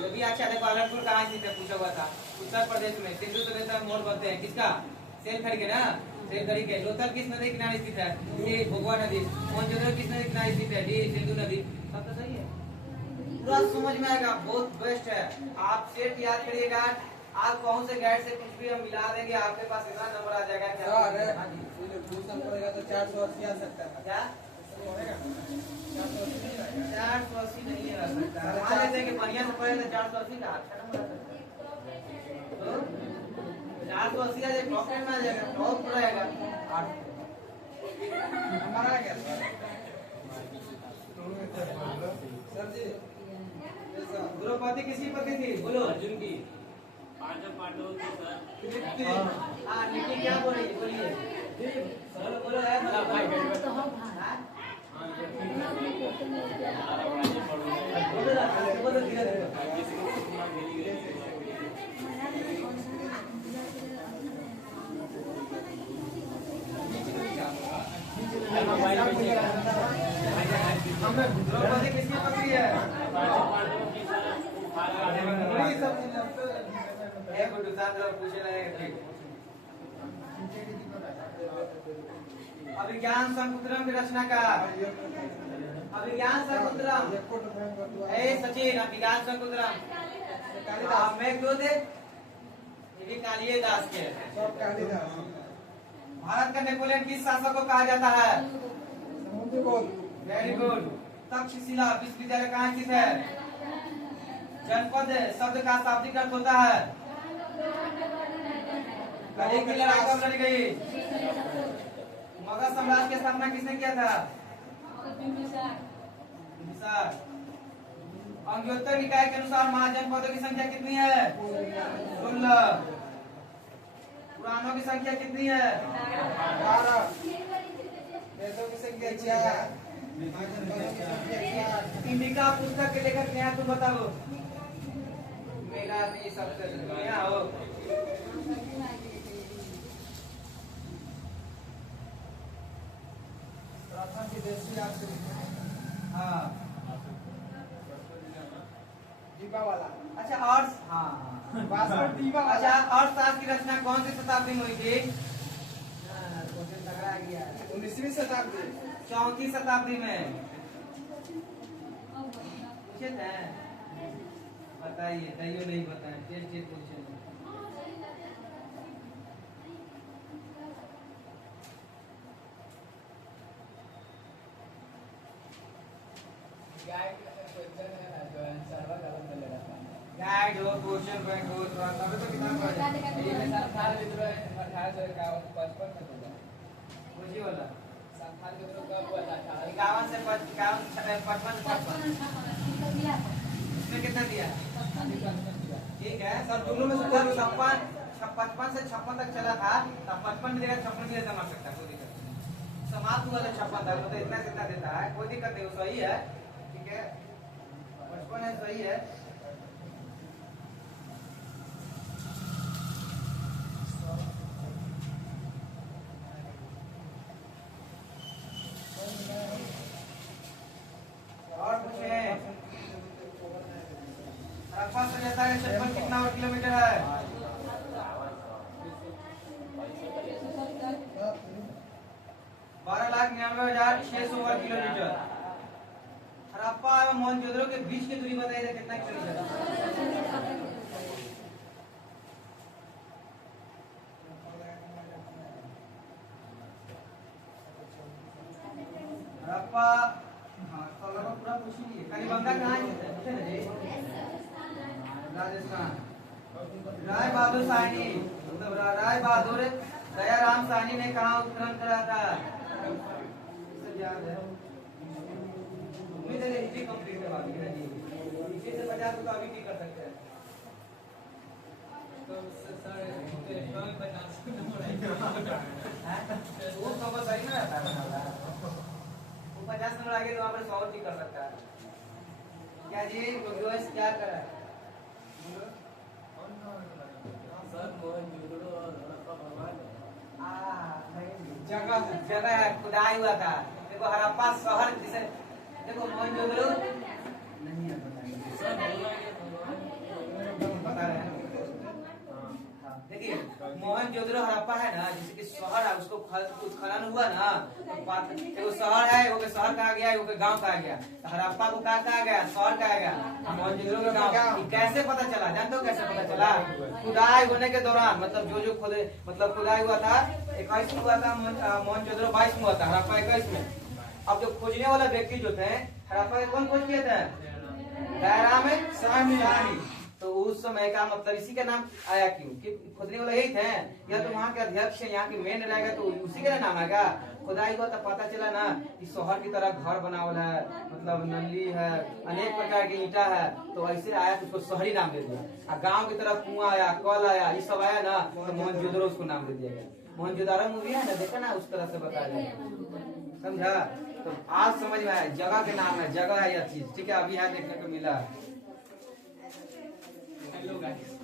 ये भी अच्छा देखो, अलगपुर कहाँ स्थित है पूछा हुआ था, उत्तर प्रदेश में। सिंधु सभ्यता मोड़ बनते हैं किसका? सेलखड़ी के ना, सेलखड़ी के। लोथल किस नदी किनारे स्थित है? डी भगवा नदी। मोहनजोदड़ो किस नदी किनारे स्थित है? डी सिंधु नदी। सब तो सही है, पूरा समझ में आएगा, बहुत बेस्ट है। आप सेट याद करिएगा, आप कौन से गाइड से कुछ भी हम मिला देंगे, आपके पास इतना नंबर आ जाएगा कि पड़ेगा तो 480 आ सकता है। क्या 480 नहीं आ सकता? मान लेते हैं कि बढ़िया से पढ़े तो 480 का अच्छा नंबर आ सकता है। तो 480 आ जाएगा, टॉप 10 में आ जाएगा, टॉप रहेगा। हमारा क्या सर जी? द्रौपदी किसकी पत्नी थी? बोलो। अर्जुन की। पांचों पांडवों की सर। हाँ, निकी क्या बोल रही है? बोलिए। बोलो बोलो है बोलो धीरे धीरे। द्रौपदी किसकी पत्नी है? अभिज्ञान शकुंतलम की रचना का। अभिज्ञान शकुंतलम। सचिन, अभिज्ञान शकुंतलम मेघदूत ये भी कालिये दास के। भारत का नेपोलियन किस शासक को कहा जाता है? Very good. तक्षशिला विश्वविद्यालय कहाँ स्थित है? जनपद शब्द का शाब्दिक अर्थ होता है। कली की लड़ाई कब लड़ी गई? मगध साम्राज्य की स्थापना किसने किया था? बिंबिसार। अंग्योत्तर निकाय के अनुसार महाजनपदों की संख्या कितनी है? 16। पुराणों की संख्या कितनी है? 12। वेदों की संख्या 4। इंडिका पुस्तक के लेखक क्या है तुम बताओ? मेरा नहीं सबसे दुनिया हो। प्रथम विदेशी आपसे हाँ दीपा वाला। अच्छा और हाँ भास्कर दीपा वाला। अच्छा अर्थशास्त्र की रचना कौन सी शताब्दी में हुई थी? 19वीं शताब्दी। 34 शताब्दी में। पूछे थे? बताइए, दैयो नहीं बताए, टेस्ट पूछे। गाइड हो, क्वेश्चन बैंक हो, तो तभी तो किताब पढ़े। मुझे वाला 51 से 55 इसमें कितना दिया? ठीक है सर, दोनों में से 56 55 से 56 तक चला था, तब 55 में देगा 56 में जमा सकता है, कोई दिक्कत नहीं। समाप्त हुआ था 56 तक, मतलब इतना से इतना देता है, कोई दिक्कत नहीं, वो सही है, ठीक है, 55 है, सही है। और पूछे रफा से जाता है क्षेत्रफल कितना और किलोमीटर है? 12,99,600 वर्ग किलोमीटर। हड़प्पा एवं मोहनजोदड़ो के बीच की दूरी बताइए कितना किलोमीटर? हड़प्पा, हाँ तो लगभग पूरा पूछ ही लिए। कालीबंगा कहाँ है? पूछे ना जी, राजस्थान। राय बहादुर साहनी, मतलब राय बहादुर दयाराम साहनी ने कहाँ उत्खनन करा था? याद है, उम्मीद है हिस्ट्री कंप्लीट है बाकी है जी, इसी से 50 तो अभी भी कर सकते हैं। वो खबर सही में रहता है, वो 50 नंबर आगे तो वहाँ पर 100 भी कर सकता है। क्या जी प्रोग्रेस क्या कर रहा है? सर मोहनजोदड़ो और हड़प्पा भगवान जगह जगह है, खुदाई हुआ था। देखो हड़प्पा शहर जिसे, देखो मोहनजोदड़ो नहीं है, सर बोला कि बता रहे हैं। देखिए मोहनजोदड़ो हड़प्पा है ना, जैसे कि शहर है, उसको उत्खनन हुआ ना, तो शहर है, वो के शहर कहा गया, वो के गांव कहा गया। तो हड़प्पा को क्या कहा गया? शहर कहा गया। मोहनजोदड़ो का गांव। कैसे पता चला जानते हो? कैसे पता चला? खुदाई होने के दौरान, मतलब जो खुदे, मतलब खुदाई हुआ था 21 में हुआ था, मोहनजोदड़ो 22 में हुआ था, हड़प्पा 21 में। अब जो खोजने वाला व्यक्ति जो थे हड़प्पा के, कौन खोज किए थे? दयाराम साहनी। तो उस समय का मतलब इसी का नाम आया क्यों? कि खोदने वाला यही थे, या तो वहाँ के अध्यक्ष है, यहाँ के मेन रहेगा तो उसी का नाम आएगा। खुदाई हुआ तो पता चला ना कि शहर की तरह घर बनावल है, मतलब नली है, अनेक प्रकार की ईंटा है, तो ऐसे आया तो उसको शहरी नाम दे दिया। और गाँव की तरफ कुआं आया, कल आया, ये सब आया ना, तो मोहनजोदड़ो उसको नाम दे दिया गया। मोहनजोदड़ो मूवी है ना, देखा ना, उस तरह से बताया गया, समझा? तो आज समझ में आया, जगह के नाम है, जगह है यह चीज, ठीक है, अभी यहाँ देखने को मिला। Hello guys.